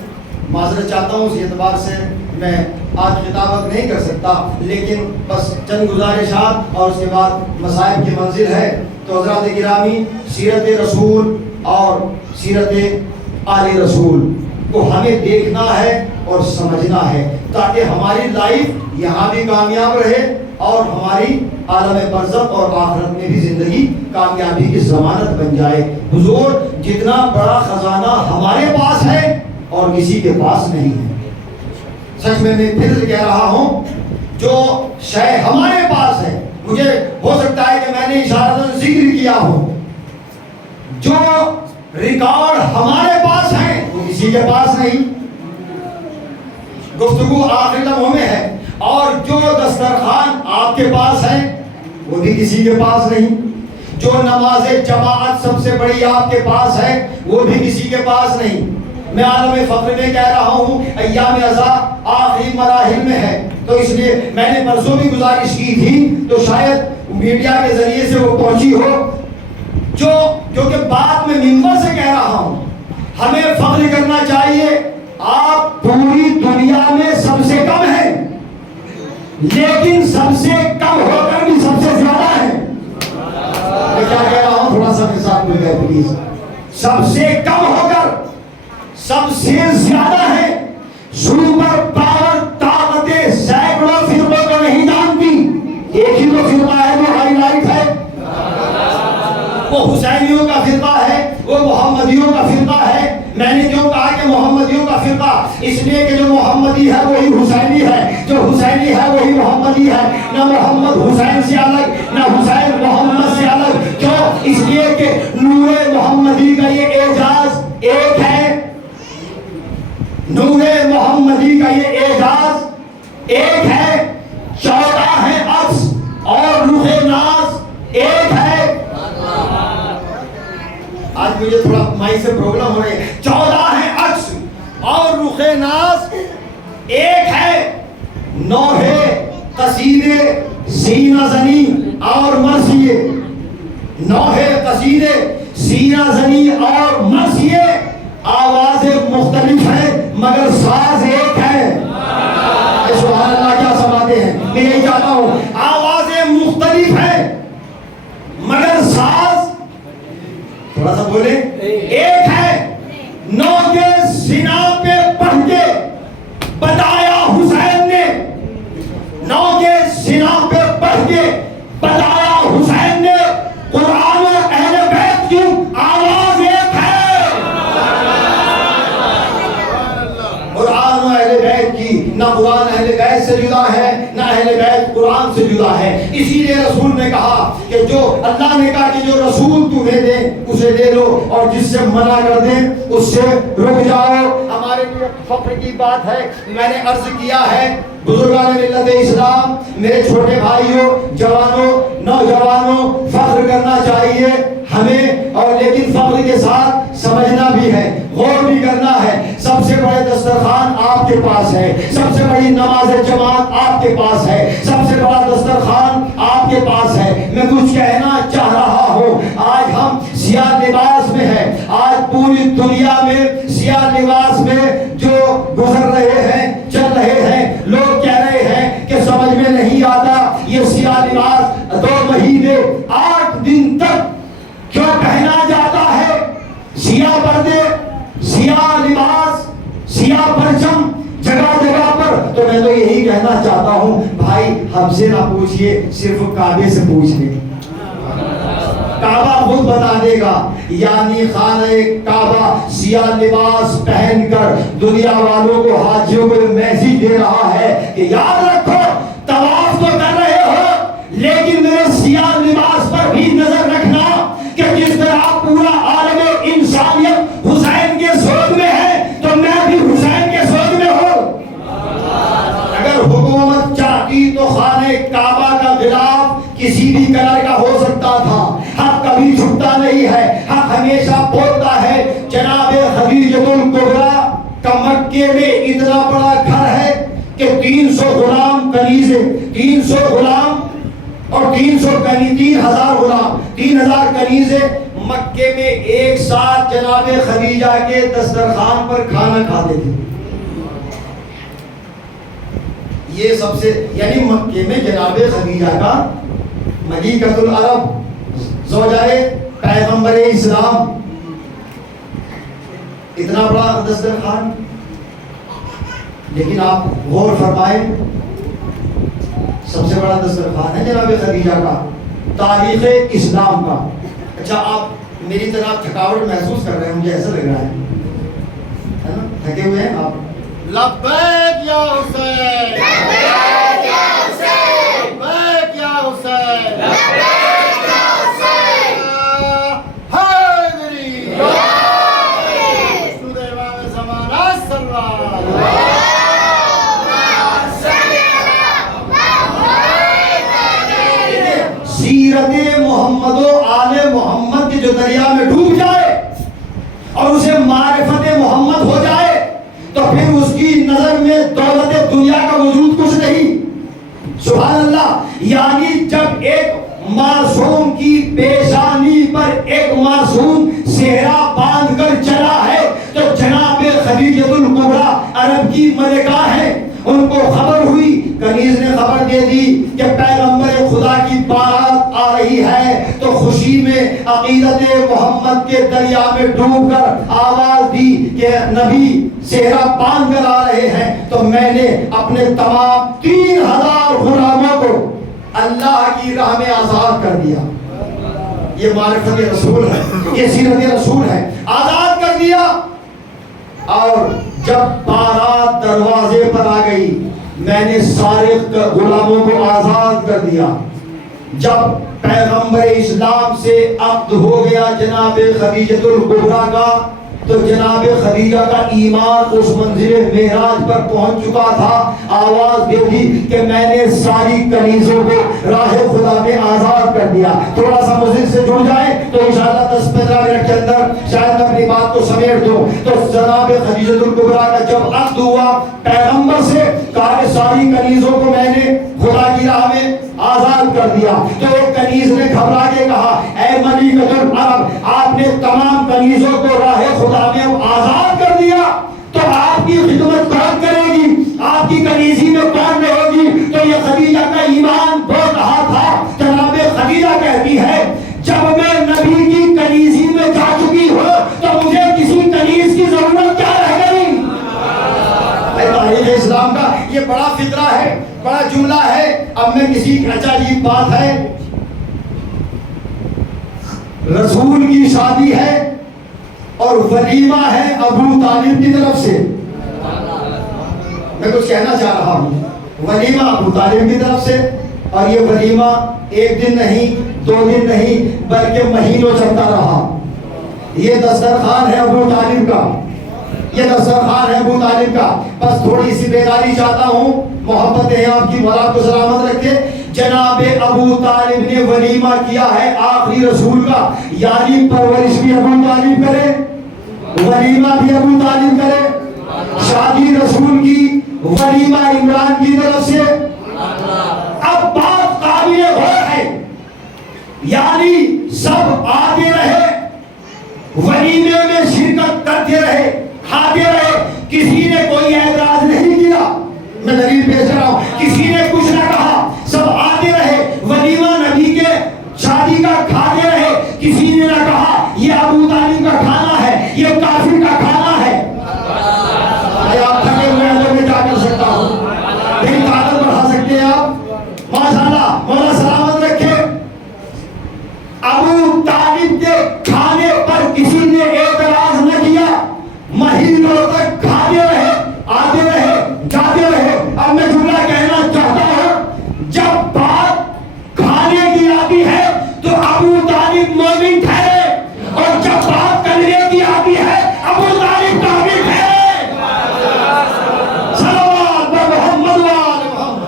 معذرت چاہتا ہوں اس اعتبار سے میں آج خطابت نہیں کر سکتا, لیکن بس چند گزارشات اور اس کے بعد مسائل کی منزل ہے. تو حضرات گرامی, سیرت رسول اور سیرت آل رسول کو ہمیں دیکھنا ہے اور سمجھنا ہے تاکہ ہماری لائف یہاں بھی کامیاب رہے اور ہماری عالم برزخ اور آخرت میں بھی زندگی کامیابی کی ضمانت بن جائے. حضور جتنا بڑا خزانہ ہمارے پاس ہے اور کسی کے پاس نہیں ہے۔ سچ میں پھر کہہ رہا ہوں، جو شے ہمارے پاس ہے، مجھے ہو سکتا ہے کہ میں نے اشارتاً ذکر کیا ہو، جو ریکارڈ ہمارے پاس ہیں وہ کسی کے پاس نہیں، گفتگو آخری لمحوں میں ہے، اور جو دسترخوان آپ کے پاس ہے وہ بھی کسی کے پاس نہیں، جو نماز جماعت سب سے بڑی آپ کے پاس ہے وہ بھی کسی کے پاس نہیں۔ میں عالم فقر میں کہہ رہا ہوں، ایام عزا آخری مراحل میں ہے، تو اس لیے میں نے پرسوں بھی گزارش کی تھی، تو شاید میڈیا کے ذریعے سے وہ پہنچی ہو، کیونکہ بات میں ممبر سے کہہ رہا ہوں، ہمیں فخر کرنا چاہیے، آپ پوری دنیا میں سب سے کم ہیں، لیکن سب سے کم ہو کر بھی سب سے زیادہ ہیں۔ میں کیا کہہ رہا ہوں، تھوڑا سا میرے ساتھ مل گئے پلیز۔ سب سے کم ہو کر سب سے زیادہ ہے۔ سپر پاور طاقتیں سینکڑوں فرقوں کو نہیں جانتی، ایک ہی تو فرقہ ہے جو ہائی لائٹ ہے، وہ حسینیوں کا فرقہ ہے، وہ محمدیوں کا فرقہ ہے۔ میں نے کیوں کہا کہ محمدیوں کا فرقہ؟ اس لیے کہ جو محمدی ہے وہی حسینی ہے، جو حسینی ہے وہی محمدی ہے، نہ محمد حسین سے الگ نہ حسین محمد سے الگ۔ کیوں؟ اس لیے کہ نور محمدی کا یہ اعجاز ایک ہے، نور محمدی کا یہ اعجاز ایک ہے، 14 ہے عکس اور رخ ناز ایک ہے۔ آج مجھے تھوڑا مائی سے پرابلم ہو رہی ہے۔ 14 ہے عکس اور رخ ناز ایک ہے، 9 ہے قصیدے سینہ زنی اور مرثیے، 9 ہے قصیدے سینہ زنی اور مرثیے، آوازیں مختلف ہیں مگر ساز ایک ہے۔ سبحان اللہ، کیا سماتے ہیں؟ میں یہی چاہتا ہوں، آوازیں مختلف ہیں مگر ساز تھوڑا سا بولے ایک ہے۔ 9 کے سینہ پہ پڑھ کے بتایا حسین نے، 9 کے سینہ پہ پڑھ کے بتایا حسین نے، قرآن و اہل بیت کی آواز ایک ہے۔ قرآن و اہل بیت کی، نہ قرآن اہل بیت سے جدا ہے نہ اہل بیت قرآن سے جدا ہے۔ اسی لیے رسول نے کہا کہ جو اللہ نے کہا کہ جو رسول تمہیں دے اسے لے لو، اور جس سے منع کر دیں اس سے رک جاؤ۔ ہمارے لیے فخر کی بات ہے۔ میں نے عرض کیا ہے، بزرگان ملت اسلام، میرے چھوٹے بھائیوں، جوانوں، نوجوانوں، فخر کرنا چاہیے ہمیں، اور لیکن فخر کے ساتھ سمجھنا بھی ہے، غور بھی کرنا ہے۔ سب سے بڑے دسترخوان آپ کے پاس ہے، سب سے بڑی نماز جماعت آپ کے پاس ہے، سب سے بڑا دسترخوان آپ کے پاس ہے۔ میں کچھ کہنا چاہ رہا ہوں، آج ہم سیاہ لباس میں ہیں، آج پوری دنیا میں سیاہ لباس میں جو گزر رہے ہیں، چل رہے ہیں، لوگ کہہ رہے ہیں کہ سمجھ میں نہیں آتا یہ سیاہ لباس 2 مہینے 8 دن تک کیوں پہنا جاتا ہے، سیاہ پردے، سیاہ لباس، سیاہ پرچم جگہ جگہ پر۔ تو میں تو یہی کہنا چاہتا ہوں، بھائی ہم سے نہ پوچھئے، صرف کعبے سے پوچھ لیں، کعبہ خود بتا دے گا۔ یعنی خانہ کعبہ سیاہ لباس پہن کر دنیا والوں کو، حاجیوں کو میسیج دے رہا ہے کہ یاد رکھو طواف تو کر رہے ہو لیکن میرے سیاہ لباس پر بھی نظر رکھنا، کہ جس طرح پورا عالم انسانیت حسین کے سوگ میں ہے تو میں بھی حسین کے سوگ میں ہوں۔ اگر حکومت چاہتی تو خانہ کعبہ کا غلاف کسی بھی کلر کا ہو سکتا تھا۔ حق کبھی چھپتا نہیں ہے، حق ہمیشہ بولتا ہے۔ جناب خدیجۃ الکبریٰ کا مکے میں اتنا بڑا گھر ہے کہ 300 غلام کنیزیں، 300 غلام اور 3,000 غلام، 3,000 کنیزیں مکے میں ایک ساتھ جناب خدیجہ کے دسترخوان پر کھانا کھاتے تھے۔ یہ سب سے، یعنی مکے میں جناب خدیجہ کا، ملکۃ العرب، زوجائے پیغمبر اسلام، اتنا بڑا دسترخوان۔ لیکن آپ غور فرمائیں، سب سے بڑا دسترخوان ہے جناب خدیجہ کا، تاریخ اسلام کا۔ اچھا، آپ میری طرح تھکاوٹ محسوس کر رہے ہیں، مجھے ایسا لگ رہا ہے نا، تھکے ہوئے ہیں آپ؟ لبیک یا حسین، لبیک یا حسین، لبیک یا حسین، لبیک یا حسین، حیدری سود امام زمانہ صلی اللہ علیہ وسلم۔ سیرت محمد و آل محمد کے جو دریا میں ڈوب جائے اور اسے معرفت محمد ہو جائے تو پھر اس کی نظر میں دولت دنیا کا وجود کچھ نہیں۔ سبحان اللہ۔ یعنی جب ایک معصوم کی پیشانی پر ایک معصوم صحرا باندھ کر چلا ہے تو جناب خدیجہ الکبریٰ عرب کی ملکہ ہے، ان کو خبر ہوئی، کنیز نے خبر دے دی کہ پیغمبر خدا کی بارات آ رہی ہے، تو خوشی میں عقیدت محمد کے دریا میں ڈوب کر آواز دی کہ نبی صحرا باندھ کر آ رہے ہیں، تو میں نے اپنے تمام 3000 غلاموں کو اللہ کی راہ میں آزاد کر دیا۔ یہ معرفت رسول ہے، یہ سیرت رسول ہے، آزاد کر دیا۔ اور جب بارات دروازے پر آ گئی میں نے سارے غلاموں کو آزاد کر دیا۔ جب پیغمبر اسلام سے عقد ہو گیا جناب خدیجہ الکبریٰ کا، تو جناب خدیجہ کا ایمان اس منزل معراج پر پہنچ چکا تھا، آواز دے دی کہ میں نے ساری کنیزوں کو راہ خدا میں آزاد کر دیا۔ تھوڑا سا مزید سے جڑ جائیں تو انشاءاللہ 10-15 منٹ کے اندر شاید میں اپنی بات کو سمیٹ دوں۔ تو جناب خدیجہ الکبریٰ کا جب عقد ہوا پیغمبر سے، کہا کہ ساری کنیزوں کو میں نے خدا کی راہ میں آزاد کر دیا۔ تو ایک کنیز نے گھبرا کے کہا اے ملکۃ العرب، آپ نے تمام کنیزوں کو راہ خدا میں آزاد کر دیا تو آپ کی خدمت کون کرے گی، آپ کی کنیزی میں کون رہے گی؟ تو یہ خدیجہ کا ایمان بہت رہا تھا۔ جناب خدیجہ کہتی ہے جب میں نبی کی کنیزی میں جا چکی ہوں تو مجھے کسی کنیز کی ضرورت کیا رہ گئی؟ تاریخ اسلام کا یہ بڑا فقرہ ہے، بڑا جملہ ہے۔ اب میں کسی عجیب بات ہے، رسول کی شادی ہے اور ولیمہ ہے ابو طالب کی طرف سے۔ میں کچھ کہنا چاہ رہا ہوں، ولیمہ ابو طالب کی طرف سے، اور یہ ولیمہ ایک دن نہیں، 2 دن نہیں، بلکہ مہینوں چلتا رہا۔ یہ دسترخوان ہے ابو طالب کا، یہ دسترخوان ہے ابو طالب کا۔ بس تھوڑی سی بیداری چاہتا ہوں، محبت ہے آپ کی، مولا کو سلامت رکھے۔ جناب ابو طالب نے ولیمہ کیا ہے آخری رسول کا، یعنی پرورش بھی ابو طالب کرے، ولیمہ بھی ابو طالب کرے، شادی رسول کی، ولیمہ عمران کی طرف سے۔ اب بات قابل غور ہے، یعنی سب آتے رہے، ولیمے میں شرکت کرتے رہے، کھاتے رہے، کسی نے کوئی اعتراض نہیں کیا۔ میں دلیل پیش کر رہا ہوں، کسی نے کچھ نہ کہا، سب آتے رہے، ولیمہ نبی کے شادی کا کھاتے رہے، کسی نے نہ کہا یہ ابو طالب کا کھانا ہے، یہ کافر کا کھانا ہے۔ آپ تھکے ہوئے ہیں تو میں کیا کر سکتا ہوں؟ میری طاقت بڑھا سکتے ہیں آپ؟ ماشاءاللہ، مولا سلامت رکھے۔ ابو طالب کے کھانے پر کسی نے اعتراض نہ کیا، مہینوں تک کھاتے رہے، آتے رہے، جاتے رہے۔ اب میں جملہ کہنا چاہتا ہوں، جب بات کھانے کی آتی ہے تو ابو طالب مومن ٹھہرے، اور جب بات کرنے کی آتی ہے ابو طالب کافر ٹھہرے۔ صلوات بر محمد و آل محمد۔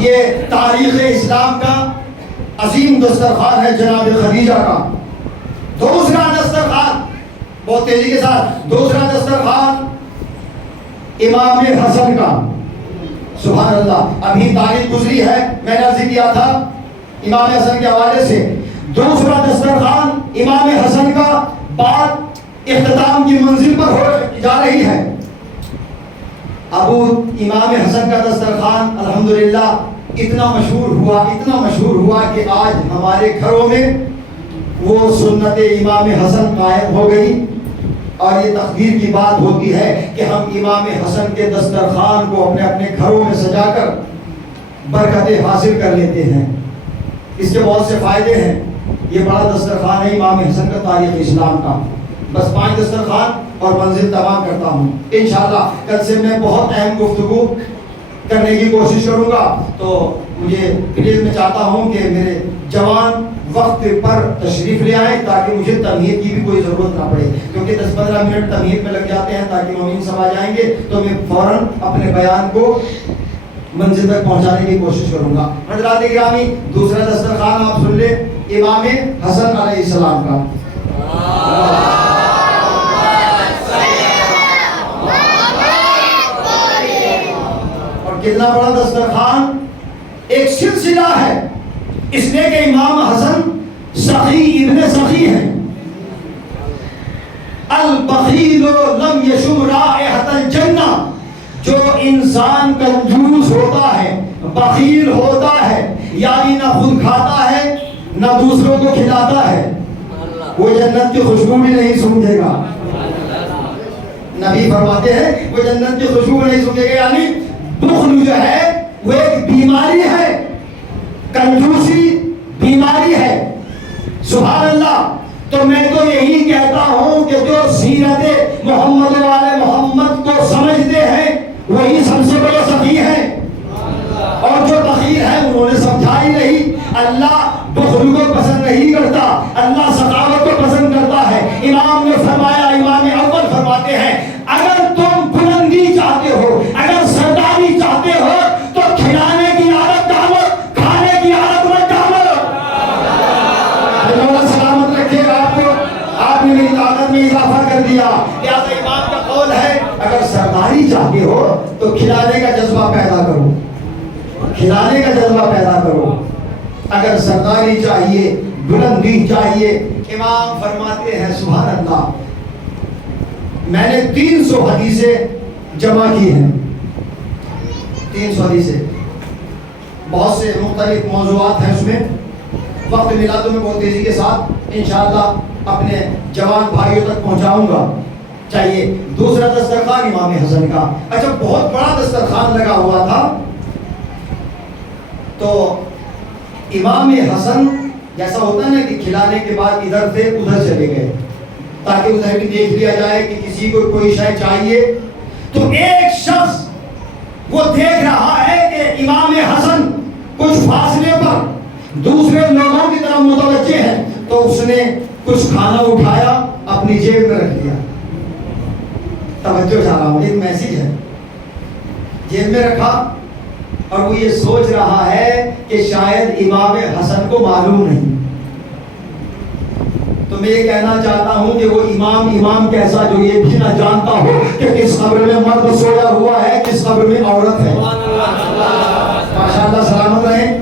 یہ تاریخ اسلام کا عظیم دسترخوان ہے جناب خدیجہ کا۔ دوسرا دسترخوان، بہت تیزی کے ساتھ، دوسرا دسترخوان امام حسن کا۔ سبحان اللہ، ابھی تاریخ گزری ہے، میں نے عرض کیا تھا امام حسن کے حوالے سے۔ دوسرا دسترخوان امام حسن کا، بات اختتام کی منزل پر ہو جا رہی ہے۔ ابو امام حسن کا دسترخوان الحمدللہ اتنا مشہور ہوا کہ آج ہمارے گھروں میں وہ سنت امام حسن قائم ہو گئی، اور یہ تقدیر کی بات ہوتی ہے کہ ہم امام حسن کے دسترخوان کو اپنے اپنے گھروں میں سجا کر برکتیں حاصل کر لیتے ہیں۔ اس کے بہت سے فائدے ہیں. یہ بڑا دسترخوان ہے امام حسن کا تاریخ اسلام کا. بس 5 دسترخوان اور منزل تمام کرتا ہوں. انشاءاللہ کل سے میں بہت اہم گفتگو کرنے کی کوشش کروں گا. تو مجھے پلیز میں چاہتا ہوں کہ میرے جوان وقت پر تشریف لے آئیں تاکہ مجھے تمہید کی بھی کوئی ضرورت نہ پڑے, کیونکہ 10-15 منٹ تمہید میں لگ جاتے ہیں تاکہ مومن سب آ جائیں گے تو میں فوراً اپنے بیان کو منزل تک پہنچانے کی کوشش کروں گا. حضرات گرامی, دوسرا دسترخوان آپ سن لیں امام حسن علیہ السلام کا. اور کتنا بڑا دسترخوان, ایک سلسلہ ہے. اس لیے کہ امام حسن سخی ابن سخی ہیں. البخیل لم یشم رائحۃ الجنہ, جو انسان کنجوس ہوتا ہے, بخیل ہوتا ہے, یعنی نہ خود کھاتا ہے نہ دوسروں کو کھلاتا ہے, وہ جنت کی خوشبو بھی نہیں سونگھے گا. نبی فرماتے ہیں وہ جنت کی خوشبو نہیں سونگھے گا. یعنی بخل جو ہے وہ ایک بیماری ہے, کنجوسی بیماری ہے. سبحان اللہ. تو میں تو یہی کہتا ہوں کہ جو سیرت محمد والے محمد کو سمجھتے ہیں وہی سب سے بڑے سخی ہیں, اور جو بخیل ہیں انہوں نے سمجھا ہی نہیں. اللہ بخل کو پسند نہیں کرتا, اللہ سخاوت کو پسند کرتا ہے. امام نے فرمایا, امام اول فرماتے ہیں, اگر تم بلندی چاہتے ہو, اگر سرداری چاہتے ہو تو کھلانے کی عادت ڈالو, کھانے کی عادت مت ڈالو. اللہ سلامت رکھے گا آپ کو. آپ نے میری طاقت میں اضافہ کر دیا. لہٰذا امام کا قول ہے اگر سرداری چاہتے ہو تو کھلانے کا جذبہ پیدا کرو, کھلانے کا جذبہ پیدا کرو. اگر سرداری چاہیے, بلندی چاہیے. امام فرماتے ہیں سبحان اللہ, میں نے 300 حدیثیں جمع کی ہیں. 300 حدیثیں, بہت سے مختلف موضوعات ہیں اس میں. وقت ملا تو میں بہت تیزی کے ساتھ انشاءاللہ اپنے جوان بھائیوں تک پہنچاؤں گا. چاہیے دوسرا دسترخوان امام حسن کا. اچھا, بہت بڑا دسترخوان لگا ہوا تھا. تو امام حسن جیسا ہوتا ہے نا کہ کھلانے کے بعد ادھر سے ادھر چلے گئے تاکہ ادھر بھی دیکھ لیا جائے کہ کسی کو کوئی شے چاہیے. تو ایک شخص وہ دیکھ رہا ہے کہ امام حسن کچھ فاصلے پر دوسرے لوگوں کی طرف متوجہ ہے, تو اس نے کچھ کھانا اٹھایا اپنی جیب میں رکھ لیا. توجہ چاہ رہا ہوں, ایک میسج ہے. جیب میں رکھا اور وہ یہ سوچ رہا ہے کہ شاید امام حسن کو معلوم نہیں. تو میں یہ کہنا چاہتا ہوں کہ وہ امام کیسا جو یہ بھی نہ جانتا ہو کہ کس قبر میں مرد سویا ہوا ہے, کس قبر میں عورت ہے. ماشاءاللہ سلامت رہیں.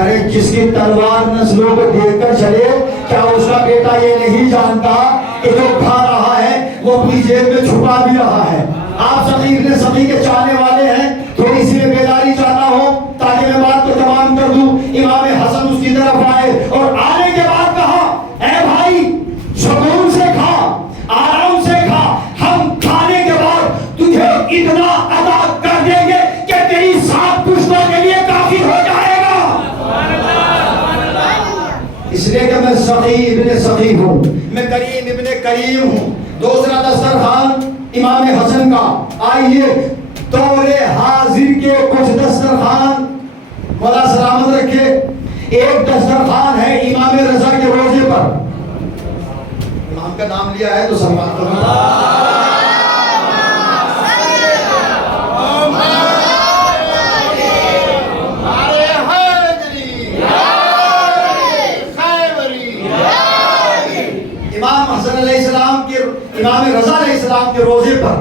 ارے جس کی تلوار نسلوں کو دیکھ کر چلے, کیا اس کا بیٹا یہ نہیں جانتا کہ جو کھا رہا ہے وہ اپنی جیب میں چھپا بھی رہا ہے. آپ سخی ابن سخی کے چاہنے والے ہیں, تھوڑی سی میں بیداری چاہتا ہوں تاکہ میں بات کو تمام کر دوں. امام حسن اس کی طرف آئے اور آنے کے بعد کہا, اے بھائی سکون سے کھا, آرام سے کھا, ہم کھانے کے بعد تجھے اتنا ادا کر دیں گے کہ تیری 7 پشتوں کے لیے کافی ہو جائے گا. اس لیے کہ میں سخی ابن سخی ہوں, میں کریم ابن کریم ہوں. دوسرا دسترخوان امام حسن کا. آئیے دور حاضر کے کچھ دسترخوان مولا سلامت رکھے. ایک دسترخوان ہے امام رضا کے روزے پر. امام کا نام لیا ہے تو سلمان کرنا. امام رضا علیہ السلام کے روزے پر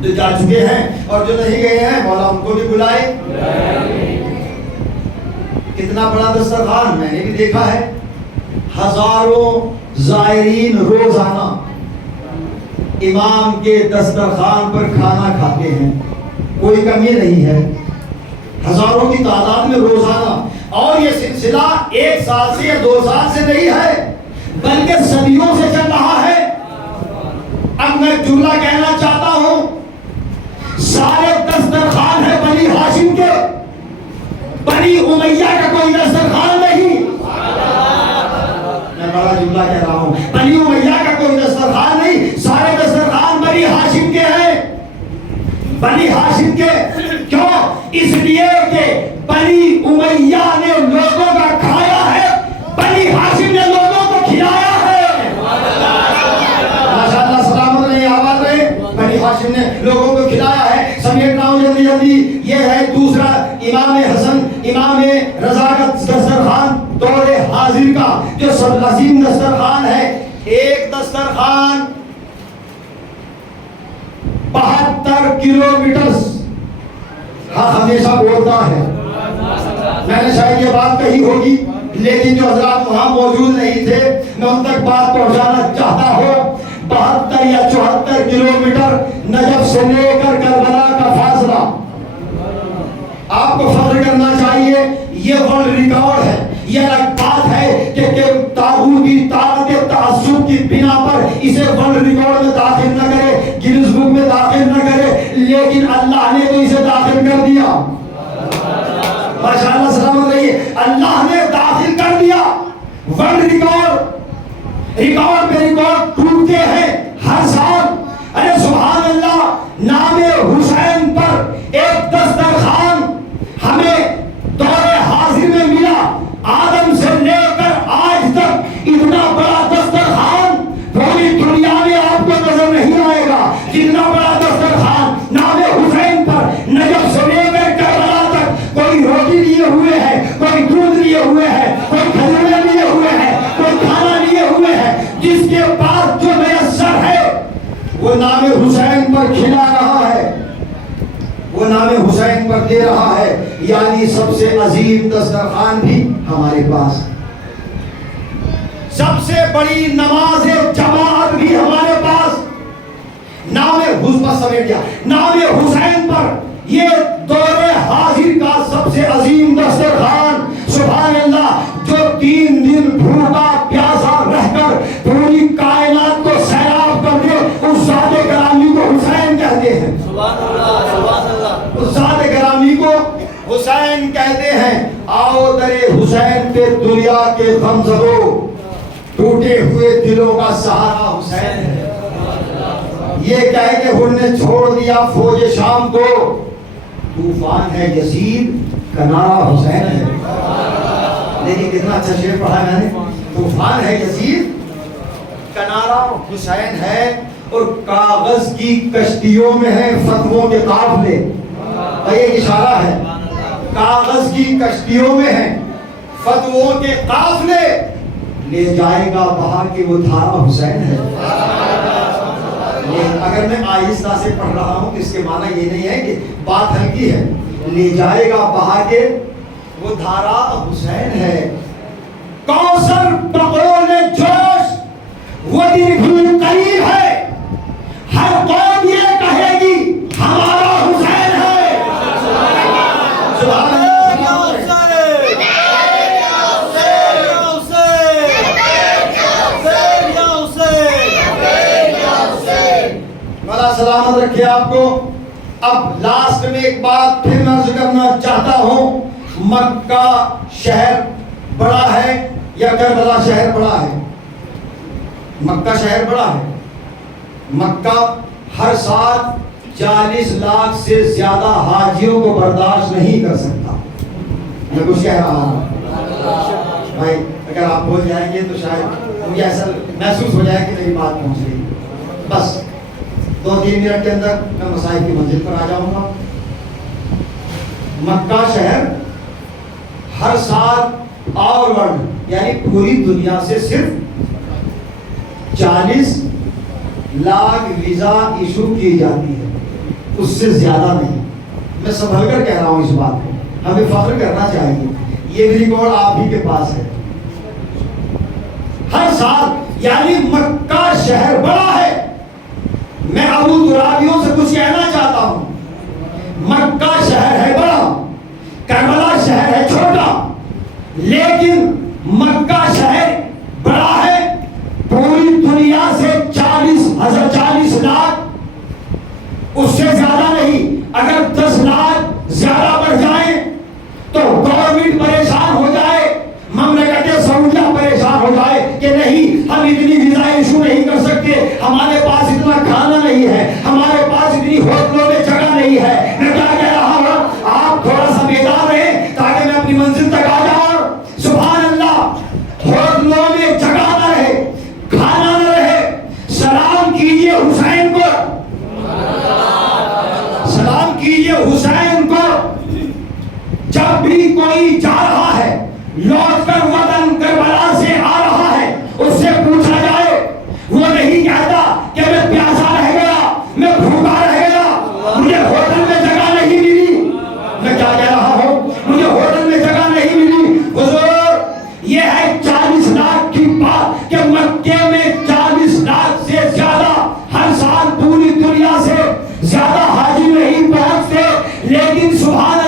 جو جا چکے ہیں اور جو نہیں گئے ہیں مولا ان کو بھی بلائے. کتنا بڑا دسترخوان میں نے بھی دیکھا ہے. ہزاروں زائرین روزانہ امام کے دسترخوان پر کھانا کھاتے ہیں, کوئی کمی نہیں ہے. ہزاروں کی تعداد میں روزانہ. اور یہ سلسلہ 1 سال سے یا 2 سال سے نہیں ہے بلکہ صدیوں سے چل رہا ہے. اب میں جملہ کہنا چاہتا ہوں, سارے دسترخوان ہے بنی ہاشم کے, بنی امیہ کا کوئی دسترخوان نہیں. بنی ہاشم کے، کیوں؟ اس لیے کہ بنی امیہ نے لوگوں کا کھایا ہے، بنی ہاشم نے لوگوں کو کھلایا ہے۔ ماشاءاللہ، سلامت رہے، آباد رہے۔ بنی ہاشم نے لوگوں کو کھلایا ہے۔ سمیٹنا ہوں جلدی جلدی، یہ ہے دوسرا امام حسن امام رضا کا دسترخوان دور حاضر کا جو سب عظیم دسترخوان ہے۔ ایک دسترخوان 72 کلومیٹر ہمیشہ بولتا ہے۔ میں نے شاید یہ بات کہی ہوگی، لیکن جو حضرات وہاں موجود نہیں تھے میں ان تک بات پہنچانا چاہتا ہوں۔ 72 یا 74 کلومیٹر نجف سے لے کر کربلا کا فاصلہ، آپ کو فخر کرنا چاہیے، یہ ورلڈ ریکارڈ ہے۔ یہ الگ بات ہے کہ طاغوتی طاقت تعصب کی بنا پر اسے ورلڈ ریکارڈ میں داخل نہ کرے، گینس بک میں داخل نہ کرے، لیکن اللہ نے تو اسے داخل کر دیا۔ ماشاءاللہ، سلامت رہیے، اللہ نے داخل کر دیا ورلڈ ریکارڈ۔ ریکارڈ پہ ریکارڈ ٹوٹتے ہیں ہر سال۔ ارے سبحان اللہ، نام حسین پر ایک دسترخوان ہمیں دور حاضر میں ملا۔ آدم سے لے کر آج تک اتنا بڑا دسترخوان پوری دنیا میں آپ کو نظر نہیں آئے گا جتنا بڑا دسترخوان نام حسین پر نجف سے لے کر کربلا تک۔ کوئی روٹی لیے ہوئے ہے، کوئی دودھ لیے ہوئے ہے، کوئی کھجوریں لیے ہوئے ہے، کوئی کھانا لیے ہوئے ہے، جس کے پاس جو میسر ہے وہ نام حسین پر کھلا رہا ہے، وہ نام حسین پر دے رہا ہے۔ یعنی سب سے عظیم دسترخوان بھی ہمارے پاس، سب سے بڑی نماز جماعت بھی ہمارے پاس۔ نام حسین پر یہ دور حاضر کا سب سے عظیم دسترخوان، سبحان اللہ، جو 3 دن بھوکا پیاسا رہ کر پوری کائنات کو سیراب کر دے، اس ذات گرامی کو حسین کہتے ہیں۔ سبحان اللہ، سبحان اللہ، اس ذات گرامی کو حسین کہتے ہیں۔ آؤ در حسین پہ دنیا کے غم زدو، ٹوٹے ہوئے دلوں کا سہارا حسین ہے۔ یہ کہہ کے ہن نے چھوڑ دیا فوج شام کو، طوفان ہے یزید کا نعرہ حسین ہے۔ لیکن کتنا اچھا شعر پڑھا میں نے، طوفان ہے یزید کا نعرہ حسین ہے، اور کاغذ کی کشتیوں میں ہیں فتووں کے قافلے۔ یہ اشارہ ہے، کاغذ کی کشتیوں میں ہیں فتووں کے قافلے، لے جائے گا بہا کے وہ دھارا حسین ہے۔ اگر میں آہستہ سے پڑھ رہا ہوں اس کے معنی یہ نہیں ہے کہ بات ہلکی ہے، لے جائے گا بہا کے وہ دھارا حسین ہے۔ کوثر بقول جوش وہ دن بھی قریب ہے، ہر قوم یہ کہے گی ہمارا حسین ہے۔ سبحان اللہ، سلامت رکھے آپ کو۔ اب لاسٹ میں ایک بات پھر میں عرض کرنا چاہتا ہوں، مکہ شہر بڑا ہے یا کربلا شہر بڑا ہے؟ مکہ شہر بڑا ہے۔ مکہ ہر سال 40 لاکھ سے زیادہ حاجیوں کو برداشت نہیں کر سکتا۔ میں کچھ کہہ رہا ہوں بھائی، اگر آپ بول جائیں گے تو شاید مجھے ایسا محسوس ہو جائے کہ میری بات پہنچ رہی ہے۔ بس 2-3 منٹ کے اندر میں مسائل کی منزل پر آ جاؤں گا۔ مکہ شہر ہر سال آل ورلڈ یعنی پوری دنیا سے صرف 40 لاکھ ویزا ایشو کی جاتی ہے، اس سے زیادہ نہیں۔ میں سنبھل کر کہہ رہا ہوں اس بات کو، ہمیں فخر کرنا چاہیے، یہ بھی ریکارڈ آپ ہی کے پاس ہے۔ ہر سال یعنی مکہ شہر بڑا ہے۔ میں ابو ترابیوں سے کچھ کہنا چاہتا ہوں، مکہ شہر ہے بڑا، کربلا شہر ہے چھوٹا، لیکن مکہ شہر بڑا ہے، پوری دنیا سے 40 لاکھ اس سے زیادہ نہیں، اگر 10 لاکھ زیادہ بڑھ جائیں تو گورنمنٹ پریشان ہو جائے، مملکت سعودیہ پریشان ہو جائے کہ نہیں ہم اتنی ویزا ایشو نہیں کر سکتے، ہمارے پاس اتنا کھانا نہیں ہے، ہمارے پاس اتنی ہوٹلوں میں جگہ نہیں جا رہا ہے، لوٹ کر وطن کربلا سے آ رہا ہے، اس سے پوچھا جائے وہ نہیں کہتا کہ میں پیاسا رہ گیا، میں بھوکا رہ گیا، مجھے ہوٹل میں جگہ نہیں ملی۔ میں کیا کہہ رہا ہوں؟ مجھے ہوٹل میں جگہ نہیں ملی۔ حضور یہ ہے 40 لاکھ کی بات کہ مکے میں 40 لاکھ سے زیادہ ہر سال پوری دنیا سے زیادہ حاجی نہیں پہنچتے، لیکن سبحان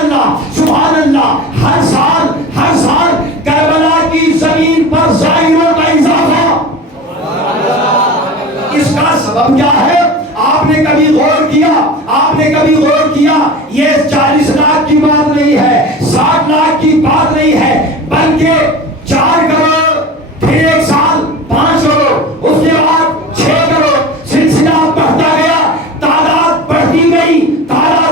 اللہ ہر سال کربلا کی زمین پر زائروں کا اضافہ۔ اس کا سبب کیا ہے؟ آپ نے کبھی غور کیا یہ 40 لاکھ کی بات نہیں ہے، 60 لاکھ کی بات نہیں ہے، بلکہ 4 کروڑ، پھر ایک سال 5 کروڑ، اس کے بعد 6 کروڑ، سلسلہ بڑھتا گیا، تعداد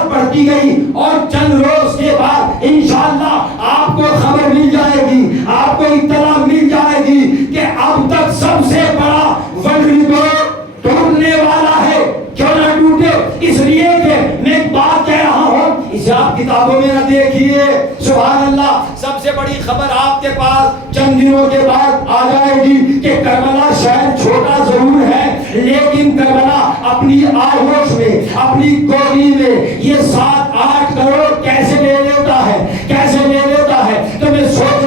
بڑھتی گئی اور چند روز کے بعد انشاءاللہ آپ کو خبر مل جائے گی، آپ کو اطلاع مل جائے گی کہ اب تک سب سے بڑا ورلڈ ریکارڈ ٹوٹنے والا ہے۔ کیوں نہ ٹوٹے؟ اس لیے کہ میں ایک بات کہہ رہا ہوں، اسے آپ کتابوں میں نہ دیکھیے، سبحان اللہ، سب سے بڑی خبر آپ کے پاس چند دنوں کے بعد آ جائے گی کہ کربلا شہر چھوٹا ضرور ہے، لیکن کربلا اپنی آغوش میں، اپنی گودی میں یہ 7-8 کروڑ کیسے لے لیتا ہے۔ تو میں سوچ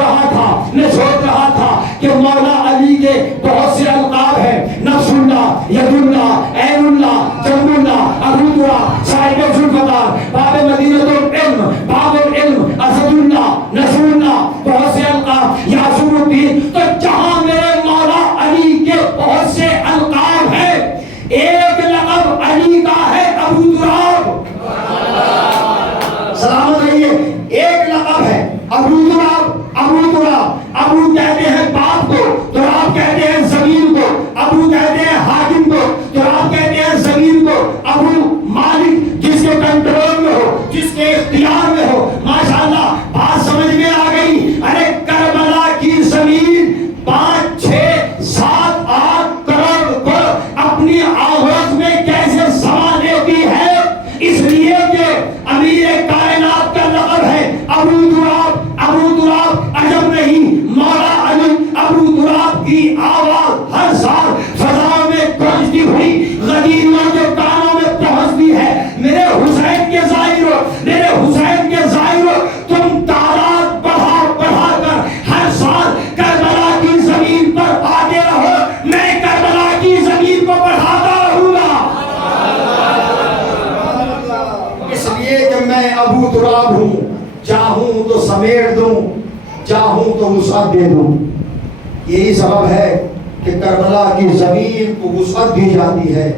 رہا تھا کہ مولا علی کے بہت سے القاب ہیں، نفس اللہ، ید اللہ، عین اللہ، جنب اللہ، ابوذرا، صاحب ذوالفقار، باب مدینہ العلم، باب العلم، اسد اللہ، نصر اللہ، بہت سے القاب، یاسر الدین۔ تو جہاں میرے مولا علی کے بہت سے القاب ہیں، ایک لقب علی کا ہے ابو دراب، سلامت رہیے، ایک لقب ہے ابو دراب۔ ابو کہتے ہیں باپ کو، دراب کہتے ہیں زمین کو، ابو کہتے ہیں حاکم کو، دراب کہتے ہیں زمین کو، ابو مالک جس کے کنٹرول میں ہو، جس کے اختیار میں ہو۔ ماشاءاللہ بات سمجھ میں آ گئی۔ ارے کربلا کی زمین 5، 6، 7، 8 کروڑ کو اپنی آغوش میں کیسے سما لیتی ہے؟ اس لیے کہ امیر کائنات کا لقب ہے ابو دراب۔ عجب نہیں، مولا علی ابو دراب کی آواز ہر سال فضاؤں میں گونجتی ہوئی غدیروں کے کانوں میں پہنچتی ہے۔ میرے حسین کے ظاہروں، تم تعداد بڑھا کر ہر سال کربلا کی زمین پر آتے رہو، میں کربلا کی زمین کو بڑھاتا رہوں گا۔ اس لیے کہ میں ابو تراب ہوں، چاہوں تو سمیٹ دوں، چاہوں تو وسعت دے دوں۔ یہی سبب ہے کہ کربلا کی زمین کو وسعت دی جاتی ہے۔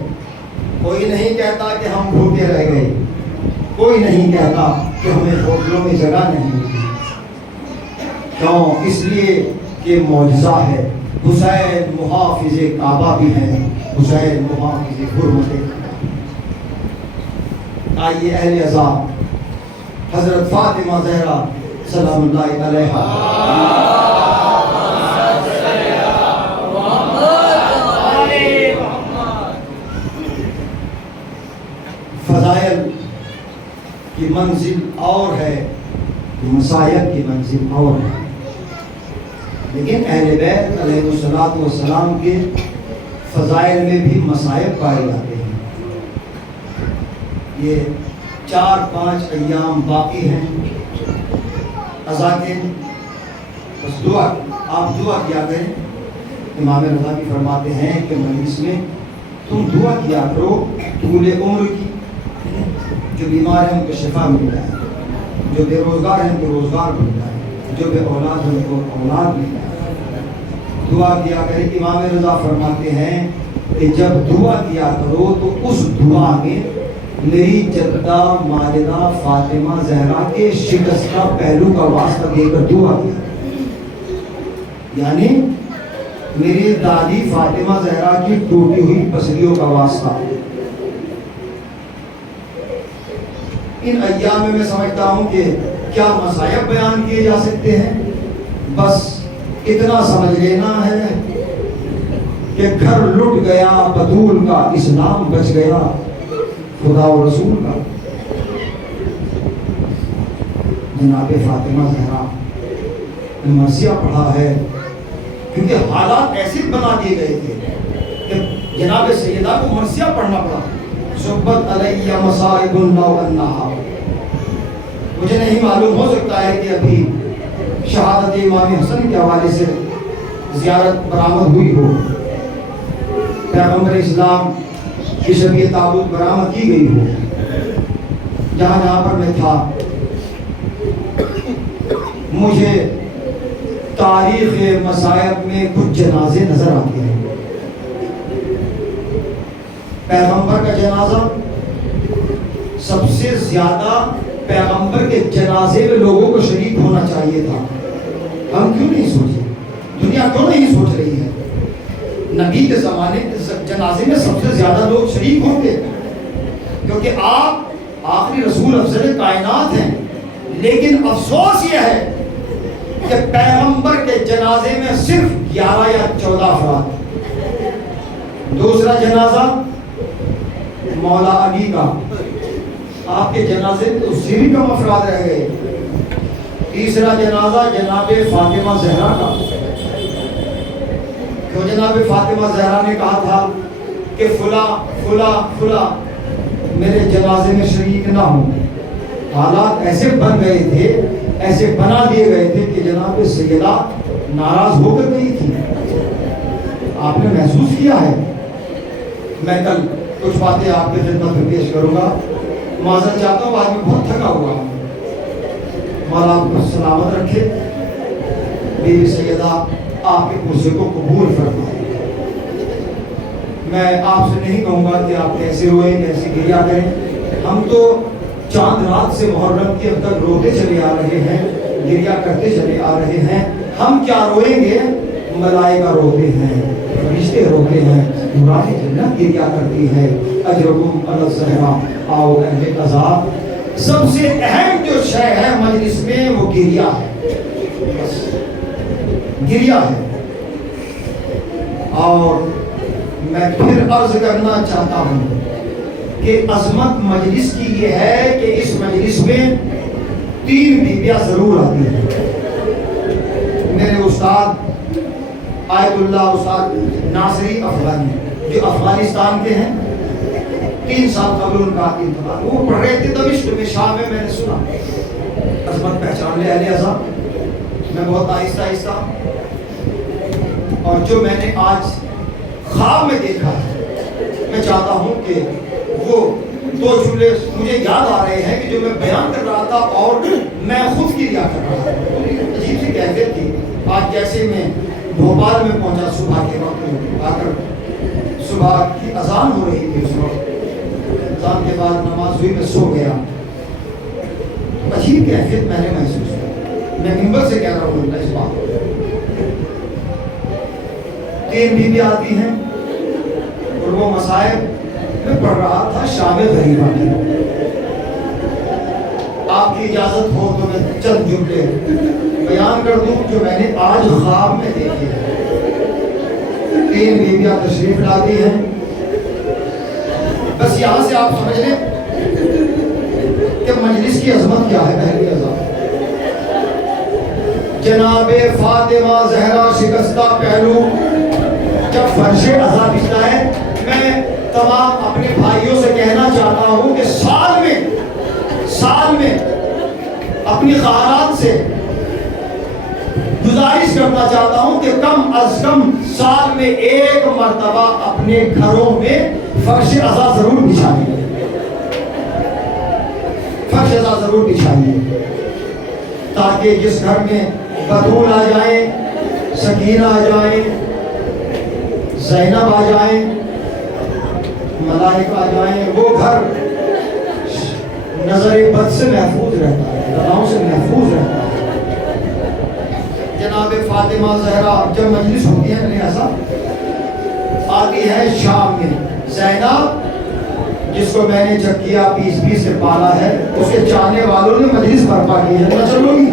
کوئی نہیں کہتا کہ ہم بھوکے رہ گئے، کوئی نہیں کہتا کہ ہمیں ہوٹلوں میں جگہ نہیں ملی۔ کیوں؟ اس لیے کہ معجزہ ہے۔ حسین محافظ کعبہ بھی ہے، حسین محافظ حرمت کعبہ۔ آئیے اہل عزا، حضرت فاطمہ زہرا سلام اللہ علیہا فضائل کی منزل اور ہے، مصائب کی منزل اور ہے، لیکن اہل بیت علیہ الصلوۃ والسلام کے فضائل میں بھی مصائب پائے جاتے ہیں۔ یہ 4-5 ایام باقی ہیں عزا کے، بس آپ دعا کیا کریں۔ امام رضا بھی فرماتے ہیں کہ مجلس میں تم دعا کیا کرو طول عمر کی، جو بیمار ہیں ان کو شفا مل جائے، جو بے روزگار ہیں ان کو روزگار مل جائے، جو بے اولاد ہیں ان کو اولاد مل جائے، دعا کیا کریں۔ امام رضا فرماتے ہیں کہ جب دعا کیا کرو تو اس دعا میں میری جدہ ماجدہ فاطمہ زہرا کے شکستہ پہلو کا واسطہ دے کر دعا کیا، یعنی میری دادی فاطمہ زہرا کی ٹوٹی ہوئی پسلیوں کا واسطہ۔ ان ایام میں سمجھتا ہوں کہ کیا مصائب بیان کیے جا سکتے ہیں، بس اتنا سمجھ لینا ہے کہ گھر لٹ گیا بطول کا، اسلام بچ گیا خدا و رسول کا۔ جناب فاطمہ زہرا مرثیہ پڑھا ہے، کیونکہ حالات ایسے بنا دیے گئے تھے کہ جناب سیدہ کو مرثیہ پڑھنا پڑا. صحبت علیہ مصائب لو انہا. مجھے نہیں معلوم، ہو سکتا ہے کہ ابھی شہادت امام حسن کے حوالے سے زیارت برآمد ہوئی ہو، پیغمبر اسلام کی شبیہ تابوت برآمد کی گئی ہو. جہاں جہاں پر میں تھا مجھے تاریخ مصائب میں کچھ جنازے نظر آتے ہیں. پیغمبر کا جنازہ سب سے زیادہ پیغمبر کے جنازے میں لوگوں کو شریک ہونا چاہیے تھا. ہم کیوں نہیں سوچے؟ دنیا کیوں نہیں سوچ رہی ہے؟ نبی کے زمانے جنازے میں سب سے زیادہ لوگ شریک ہوں گے، کیونکہ آپ آخری رسول افضل کائنات ہیں. لیکن افسوس یہ ہے کہ پیغمبر کے جنازے میں صرف 11 یا 14 افراد. دوسرا جنازہ مولا علی کا، آپ کے جنازے میں اس سے بھی کم افراد رہ گئے. تیسرا جنازہ جناب فاطمہ زہرا کا. کیوں جناب فاطمہ زہرا نے کہا تھا کہ فلاں فلاں فلاں میرے جنازے میں شریک نہ ہوں. حالات ایسے بن گئے تھے، ایسے بنا دیے گئے تھے کہ جناب سیدہ ناراض ہو کر گئی تھی. آپ نے محسوس کیا ہے. میں کل کچھ باتیں آپ کی خدمت میں پیش کروں گا. معذرت چاہتا ہوں، آج میں بہت تھکا ہوا ہوں. مولا آپ کو سلامت رکھے. میری سیدہ آپ کے کرسی کو قبول فرمائے. میں آپ سے نہیں کہوں گا کہ آپ کیسے روئیں، کیسے گریا کریں. ہم تو چاند رات سے محرم کی اب تک روتے چلے آ رہے ہیں، گریا کرتے چلے آ رہے ہیں. ہم کیا روئیں گے؟ ملائکہ روتے ہیں، فرشتے روتے ہیں، نورانی جنت گریا کرتی ہے. اجرکم علی الزہرا آؤ اہل قضا. سب سے اہم جو شے ہے مجلس میں وہ گریا ہے، گریا ہے. اور میں پھر عرض کرنا چاہتا ہوں کہ عظمت مجلس کی یہ ہے کہ اس مجلس میں 3 بیویاں ضرور آتی ہیں. میرے استاد آیت اللہ استاد ناصری افغانی جو افغانستان کے ہیں، 3 سال قبل ان کا انتقال. وہ پڑھ رہے تھے دمشق میں، شام میں. میں نے سنا عظمت پہچان لے اہل اعظم. میں بہت آہستہ آہستہ، اور جو میں نے آج خواب میں دیکھا ہے، میں چاہتا ہوں کہ وہ 2 جملے مجھے یاد آ رہے ہیں کہ جو میں بیان کر رہا تھا اور میں خود کی ریا کر رہا تھا. عجیب سی کیفیت تھی. آج جیسے میں بھوپال میں پہنچا صبح کے وقت، آ کر صبح کی اذان ہو رہی تھی. اس وقت اذان کے بعد نماز ہوئی، میں سو گیا. عجیب کیفیت میں نے محسوس کی. میں منبر سے کہہ رہا ہوں اس بات. 3 بیوی آتی ہیں اور وہ مصائب میں پڑھ رہا تھا شام غریبہ کی. آپ کی اجازت ہو تو میں چند جملے بیان کر دوں جو میں نے آج خواب میں دیکھے ہیں. 3 بیویاں تشریف لاتی ہیں. بس یہاں سے آپ سمجھ لیں کہ مجلس کی عظمت کیا ہے. پہلی عظمت جناب فاطمہ زہرا شکستہ پہلو جب فرش عزا بچتا ہے. میں تمام اپنے بھائیوں سے کہنا چاہتا ہوں کہ سال میں اپنی خیرات سے گزارش کرنا چاہتا ہوں کہ کم از کم سال میں 1 مرتبہ اپنے گھروں میں فرش عزا ضرور بچھائیے. فرش عزا ضرور بچھائیے تاکہ جس گھر میں بطول آ جائیں، سکینہ آ جائیں، زینب آ جائیں، ملائکہ آ جائیں، وہ گھر نظر بد سے محفوظ رہتا ہے، بلاؤں سے محفوظ رہتا ہے. جناب فاطمہ زہرا جب مجلس ہوتی ہے ایسا آتی ہے شام میں. زینب جس کو میں نے چکیا 20 سے پالا ہے، اس کے چاہنے والوں نے مجلس برپا کی ہے. نہ چلو گی.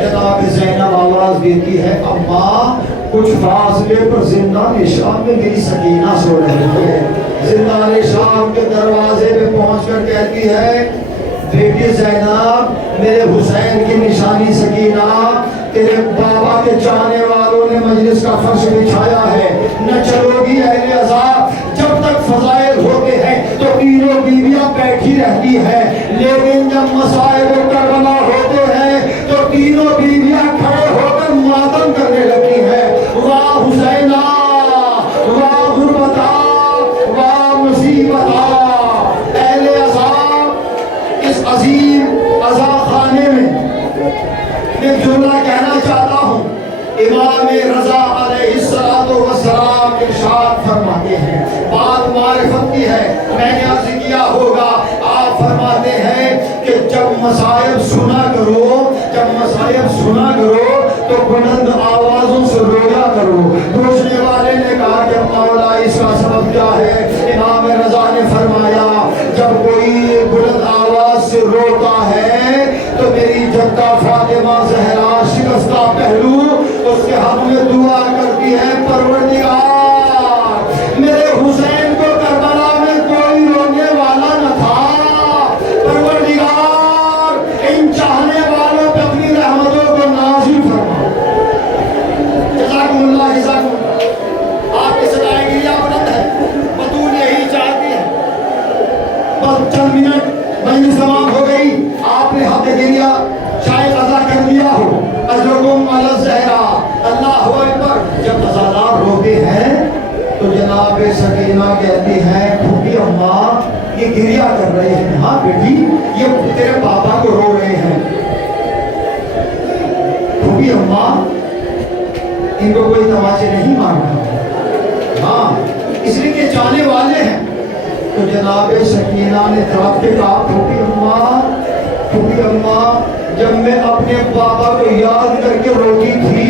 جناب زینب آواز دیتی ہے، اماں کچھ فاصلے پر زندان شام میں میری سکینہ سو رہی ہے. زندان شام کے دروازے پہ پہنچ کر کہتی ہے، بیٹی زینب میرے حسین کی نشانی سکینہ تیرے بابا کے چاہنے والوں نے مجلس کا فرش بچھایا ہے، نہ چلو گی اہل عذاب، جب تک فضائل ہوتے ہیں تو تینوں بیویاں بیٹھی رہتی ہے، لیکن جب مصائب کربلا ہوتے ہیں تو تینوں بیویاں کھڑے ہو کر ماتم کرنے لگتی ہیں، واہ حسینہ، واہ غربتہ، واہ مصیبتہ۔ اہل عذاب اس عظیم عذاب خانے میں ایک جملہ کہنا چاہتا ہوں۔ امام رضا علیہ السلام ارشاد فرماتے ہیں، بات معرفت کی ہے، میں نے عرض کیا ہوگا، آپ فرماتے ہیں کہ جب مصائب سنا کرو، جب مصائب سنا کرو تو بلند آوازوں سے رویا کرو۔ پوچھنے والے نے کہا کہ مولا اس کا سبب کیا ہے؟ امام رضا نے فرمایا جب کوئی بلند آواز سے روتا ہے تو میری جدہ فاطمہ زہرا شکستہ پہلو اس کے حق میں دعا کرتی ہے، پروردگار میرے حسین کو کربلا میں کوئی رونے والا نہ تھا، پروردگار ان چاہنے والوں پہ اپنی رحمتوں کو نازل فرما۔ جزاکم اللہ، جزاکم اللہ۔ آپ کی صدائے گریہ بلند ہے، بطول یہی چاہتی ہے۔ بس چند منٹ مجلس تمام ہو گئی، آپ نے حق گریہ شاید ادا کر دیا ہو۔ اجرکم علی الزہرا، اللہ اکبر۔ جب عزادار روتے ہیں تو جناب سکینہ کہتی ہیں پھوپھی اماں یہ گریہ کر رہے ہیں۔ ہاں بیٹی یہ تیرے پاپا کو رو رہے ہیں۔ پھوپھی اماں ان کو کوئی تماچے نہیں مارنا، ہاں اس لیے کہ جانے والے ہیں۔ تو جناب سکینہ نے تڑپ کے کہا پھوپھی اماں، پھوپھی اماں جب میں اپنے بابا کو یاد کر کے روتی تھی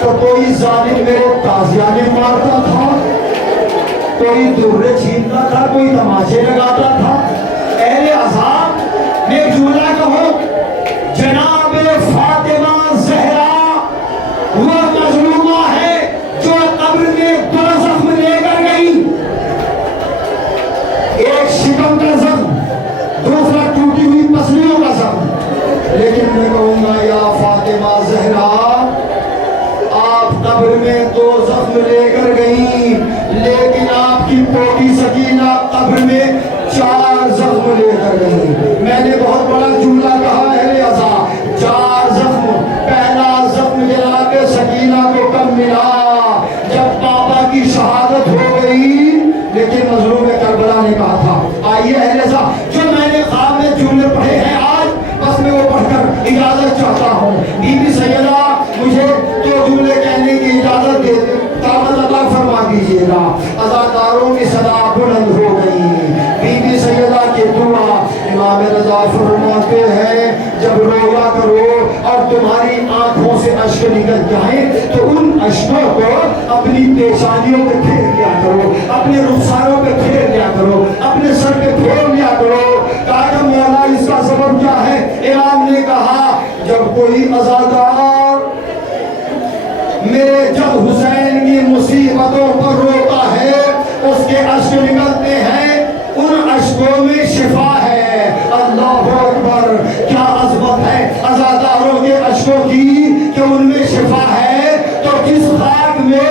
تو کوئی ظالم میرے تازیانے مارتا تھا، کوئی درے چھینتا تھا، کوئی تماشے لگاتا تھا۔ اہل عذاب میں ایک جملہ کہوں، جناب فاطمہ زہرا وہ مظلومہ ہے جو قبر میں دو زخم لے کر گئی، ایک شکم کا زخم، دوسرا ٹوٹی ہوئی پسلیوں کا زخم۔ لیکن میں کہوں گا یا فاطمہ زہرا آپ قبر میں دو زخم لے کر گئیں، لیکن آپ کی پوتی سکینہ قبر میں 4 زخم لے کر گئیں۔ میں نے بہت بڑا جملہ کہا اہل عزا، 4 زخم۔ پہلا زخم جناب سکینہ کو کب ملا؟ جب پاپا کی شہادت ہو گئی، لیکن مظلوم کربلا نے کہا تھا۔ آئیے اہل عزا، جو میں نے خواب میں جملے پڑھے ہیں آج بس میں وہ پڑھ کر اجازت چاہتا ہوں۔ بی بی سیدہ مجھے 2 جملے کہنے کی اجازت دے دیں، طاقت عطا فرما دیجیے گا۔ عزاداروں کی صدا بلند ہو گئی، بی بی سیدہ کی دعا۔ امام رضا فرماتے ہیں جب رویا کرو اور تمہاری آنکھوں سے اشک نکل جائیں تو ان اشکوں کو اپنی پیشانیوں پہ پھیر لیا کرو، اپنے رخساروں پہ پھیر لیا کرو، اپنے سر پہ پھیر لیا کرو۔ کہا کہ مولا اس کا سبب کیا ہے؟ امام نے کہا جب کوئی عزادار میرے جب حسین کی مصیبتوں پر روتا ہے اس کے اشک نکلتے ہیں، ان اشکوں میں شفا ہے۔ اللہ اکبر، کیا عظمت ہے عزاداروں کے اشکوں کی کہ ان میں شفا ہے۔ تو کس خاک میں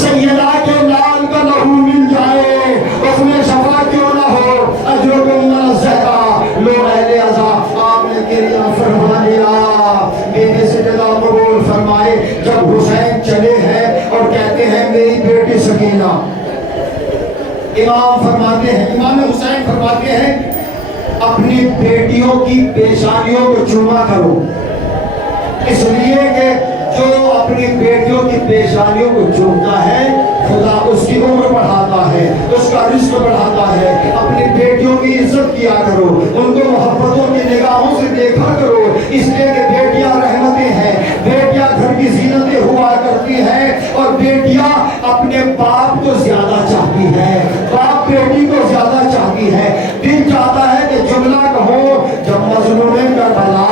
سیدہ کے لال کا لہو مل جائے اس میں شفا کیوں نہ ہو؟ اجرکم علی الزہرا۔ لو اہل عزا آپ نے گریہ فرما لیا، بیٹے سے جدا قبول فرمائے۔ جب حسین چلے ہیں اور کہتے ہیں میری بیٹی سکینہ، امام فرماتے ہیں، امام حسین فرماتے ہیں اپنی بیٹیوں کی پیشانیوں کو چوما کرو، اس لیے کہ جو اپنی بیٹیوں کی پیشانیوں کو چومتا ہے خدا اس کی عمر بڑھاتا ہے، اس کا رزق بڑھاتا ہے۔ اپنی بیٹیوں کی عزت کیا کرو، ان کو محبتوں کی نگاہوں سے دیکھا کرو، اس لیے کہ بیٹیاں رحمتیں ہیں، بیٹیاں گھر کی زینتیں ہوا کرتی ہیں، اور بیٹیاں اپنے باپ کو زیادہ چاہتی ہے، باپ بیٹی کو زیادہ چاہتی ہے۔ دل چاہتا ہے کہ جملہ کہو جب مظلوم کربلا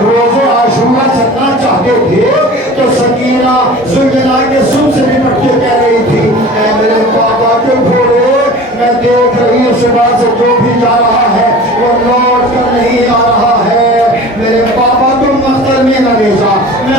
روز عاشورہ چلنا چاہتے تھے تو سکینہ زلجنا کے سم سے نپٹ کے کہہ رہی تھی اے میرے پاپا کے گھوڑے، میں دیکھ رہی ہوں صبح سے جو بھی جا رہا ہے وہ لوٹ کر نہیں آ رہا ہے، میرے پاپا کو مقتل میں نہ لے جا، میں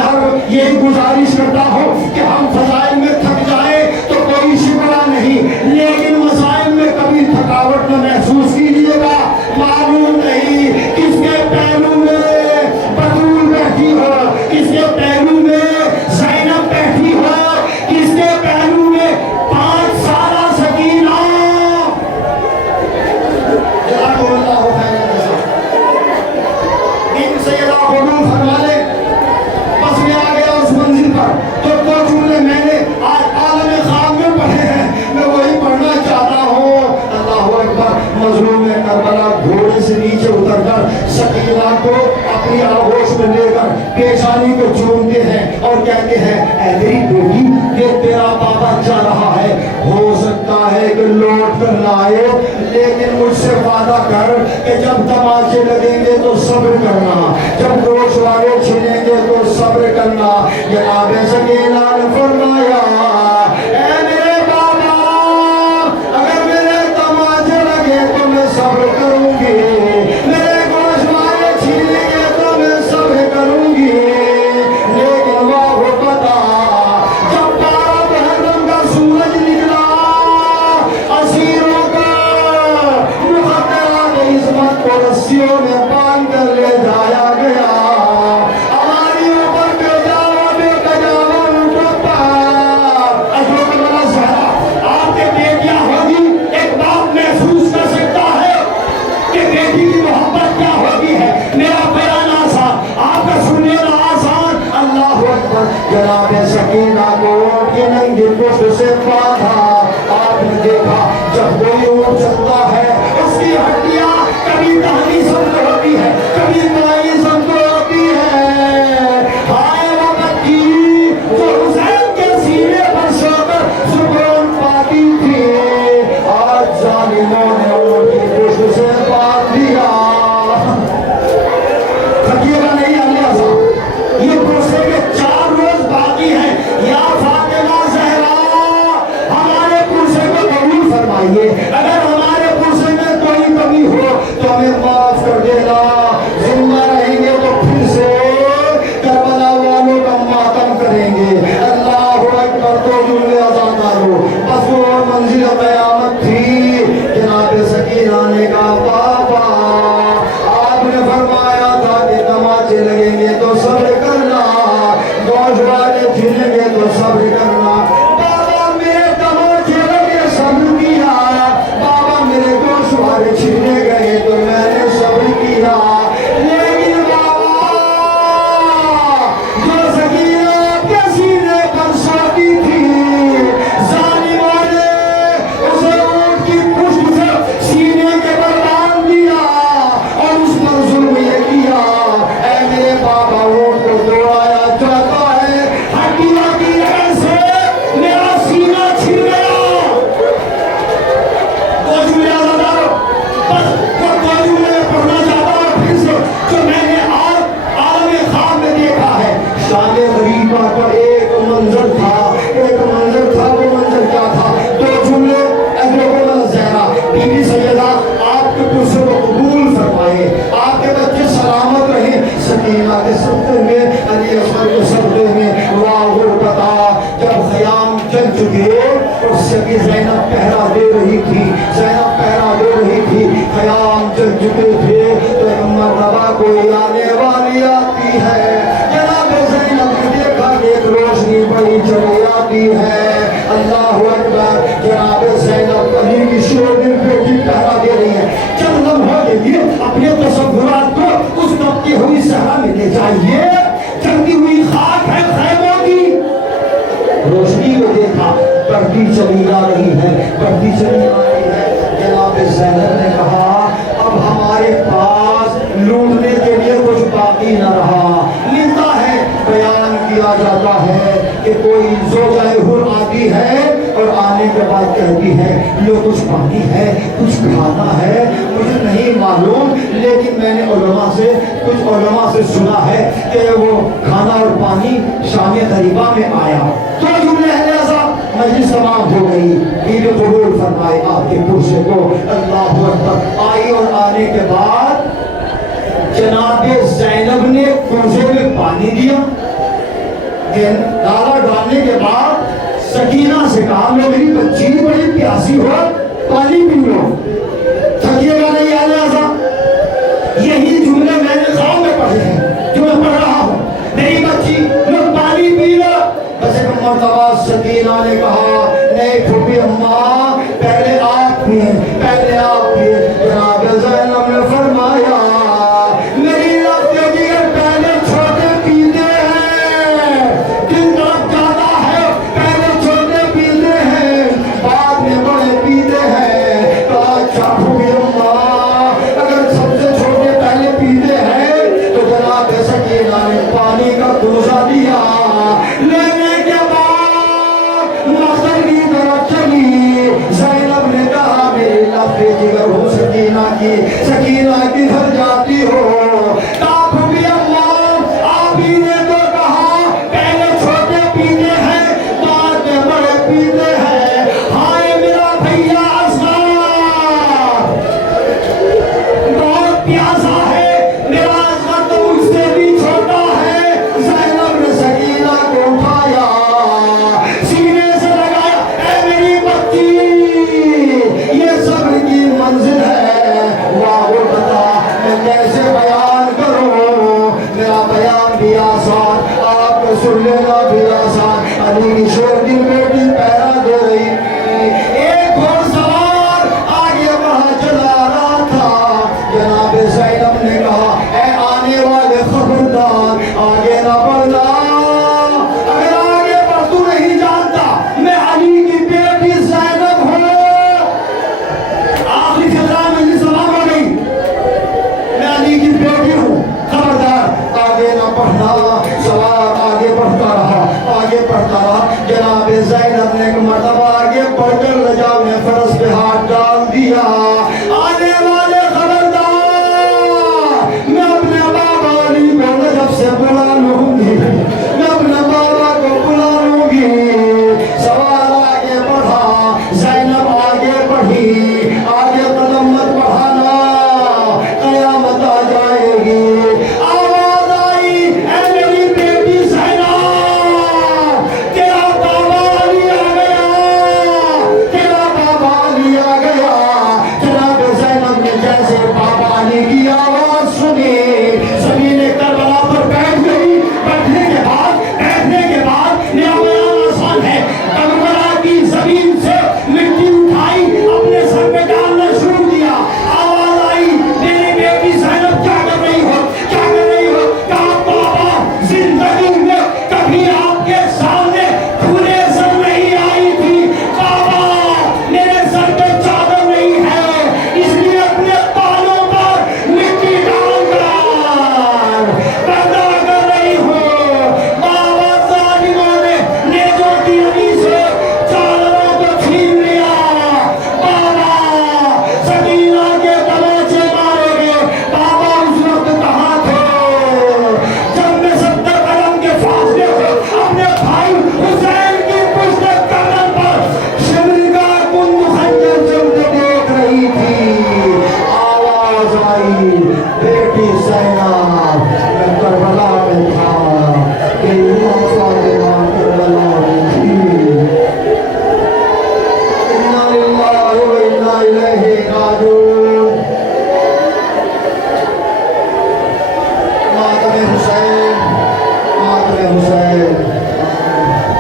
چاہتا ہے کہ لوٹ کر لائے، لیکن مجھ سے وعدہ کر کہ جب تماچے لگیں گے تو صبر کرنا، جب گوشت والے چھینیں گے تو صبر کرنا۔ جناب سکینہ نے فرمایا اے میرے بابا، اگر میرے تماچے لگے تو میں صبر کروں گی، میرے گوشت والے چھینیں گے تو میں صبر کروں گی، لیکن وہ پتا جب 12 محرم کا سورج نکلا، اسیروں کا مقدرات عصمت کو رسیوں میں باندھ کر لے جایا گیا، ہماری اوپر بیجاوا بے کجاوا اٹھتا۔ اشوک اللہ زہرا آپ کے بیٹیاں ہوگی، ایک باپ محسوس کر سکتا ہے کہ بیٹی کی محبت کیا ہوتی ہے۔ میرا بیان آسان، آپ کا سننا آسان۔ اللہ اکبر۔ جناب سکینہ کو اونٹ کی ننگی پشت سے باندھا، آپ نے دیکھا جب کوئی اونٹ چلتا ہے اس کی ہڈیاں کبھی دہنی سمت ہوتی ہے، کبھی بائیں سمت ہوتی ہے۔ ہائے وہ بچی جو حسین کے سینے پر سو کر سکون پاتی تھی، آج ظالموں نے اونٹ کی پشت سے باندھ دیا۔ تھکیے گا نہیں اللہ صاحب، یہ پرسے کے 4 روز باقی ہیں۔ یا فاطمہ زہرا ہمارے پرسے کو قبول فرمائیے، اگر ہمارے پرسے میں کوئی کمی ہو تو ہمیں معاف کر دینا، زندہ رہیں گے تو پھر سے کربلا والوں کا ماتم کریں گے۔ اللہ اکبر۔ تو جملے آزاد دارو، بس وہ منزل قیامت تھی۔ جناب سکینہ نے کہا بابا آپ نے فرمایا تھا کہ تماچے لگیں گے تو صبر کرنا، گوشت والے چھینیں گے تو صبر کرنا۔ بابا میرے تماچے لگے صبر کیا، بابا میرے گوشت والے چھینے گئے تو میں نے صبر کیا، لیکن بابا جو سکینہ کے سینے پر سوتی تھی، ظالموں نے اسے اونٹ کی پشت سے سینے کے پر باندھ دیا اور اس پر ظلم یہ کیا۔ اے میرے بابا اونٹ کو دوڑایا جاتا ہے، ہڈیوں کی لگن سے میرا سینہ چھن گیا۔ دو جملے آزادارو، بس وہ 2 جملے میں پڑھنا چاہتا ہوں پھر سے جو میں نے عالم خواب میں دیکھا ہے۔ شام غریبہ کا ایک منظر تھا، وہ منظر کیا تھا؟ 2 جملے اشوک زہرا بی بی سیدہ آپ کے پرسے کو قبول فرمائے، آپ کے بچے سلامت رہیں، سکینہ کے صدقے میں، علی اصغر کے صدقے میں۔ واہ غربتا جب خیام چل چکے اور سکی زینب پہرا دے رہی تھی، خیام چل چکے تھے تو ایک مرتبہ کوئی آنے والی آتی ہے، جناب زینب نے دیکھا کہ ایک روشنی بڑی چلی آتی ہے۔ اللہ اکبر۔ جناب زینب علی کی شوہر بیٹی پہرا دے رہی ہے، چند لمحوں کے لیے اپنے تصورات کو اس دبتی ہوئی صحرا میں لے جائیے، چلتی ہوئی خاک ہے خیموں کی، روشنی کو دیکھا بڑھتی چلی آ رہی ہے۔ جناب زینب نے کہا اب ہمارے پاس لوٹنے کے لیے کچھ باقی نہ رہا۔ ملتا ہے، بیان کیا جاتا ہے کہ کوئی زوجہ حر آتی ہے اور آنے کے بعد کہتی ہے لو کچھ پانی ہے، کچھ کھانا ہے، مجھے نہیں معلوم، لیکن میں نے کچھ علماء سے سنا ہے کہ وہ کھانا اور پانی شام غریبہ میں آیا۔ تو جملے ہیں ایسا، مجلس تمام ہو گئی، عید قبول فرمائے آپ کے پرسے کو۔ اللہ اکبر۔ آئی اور آنے کے بعد جناب زینب نے پرسے میں پانی دیا، ڈالا، ڈالنے کے بعد سکینہ سے کہا لو میری بچی بڑی پیاسی ہو، پانی پی لو، تھکیے گا نہیں ایسا۔ یہی جملے میں نے خواب میں پڑھے ہیں جو میں پڑھ رہا ہوں، میری بچی لو پانی پی لو۔ بس ایک مرتبہ سکینہ نے کہا نہیں پھوپھی اماں پہلے آپ پئیں،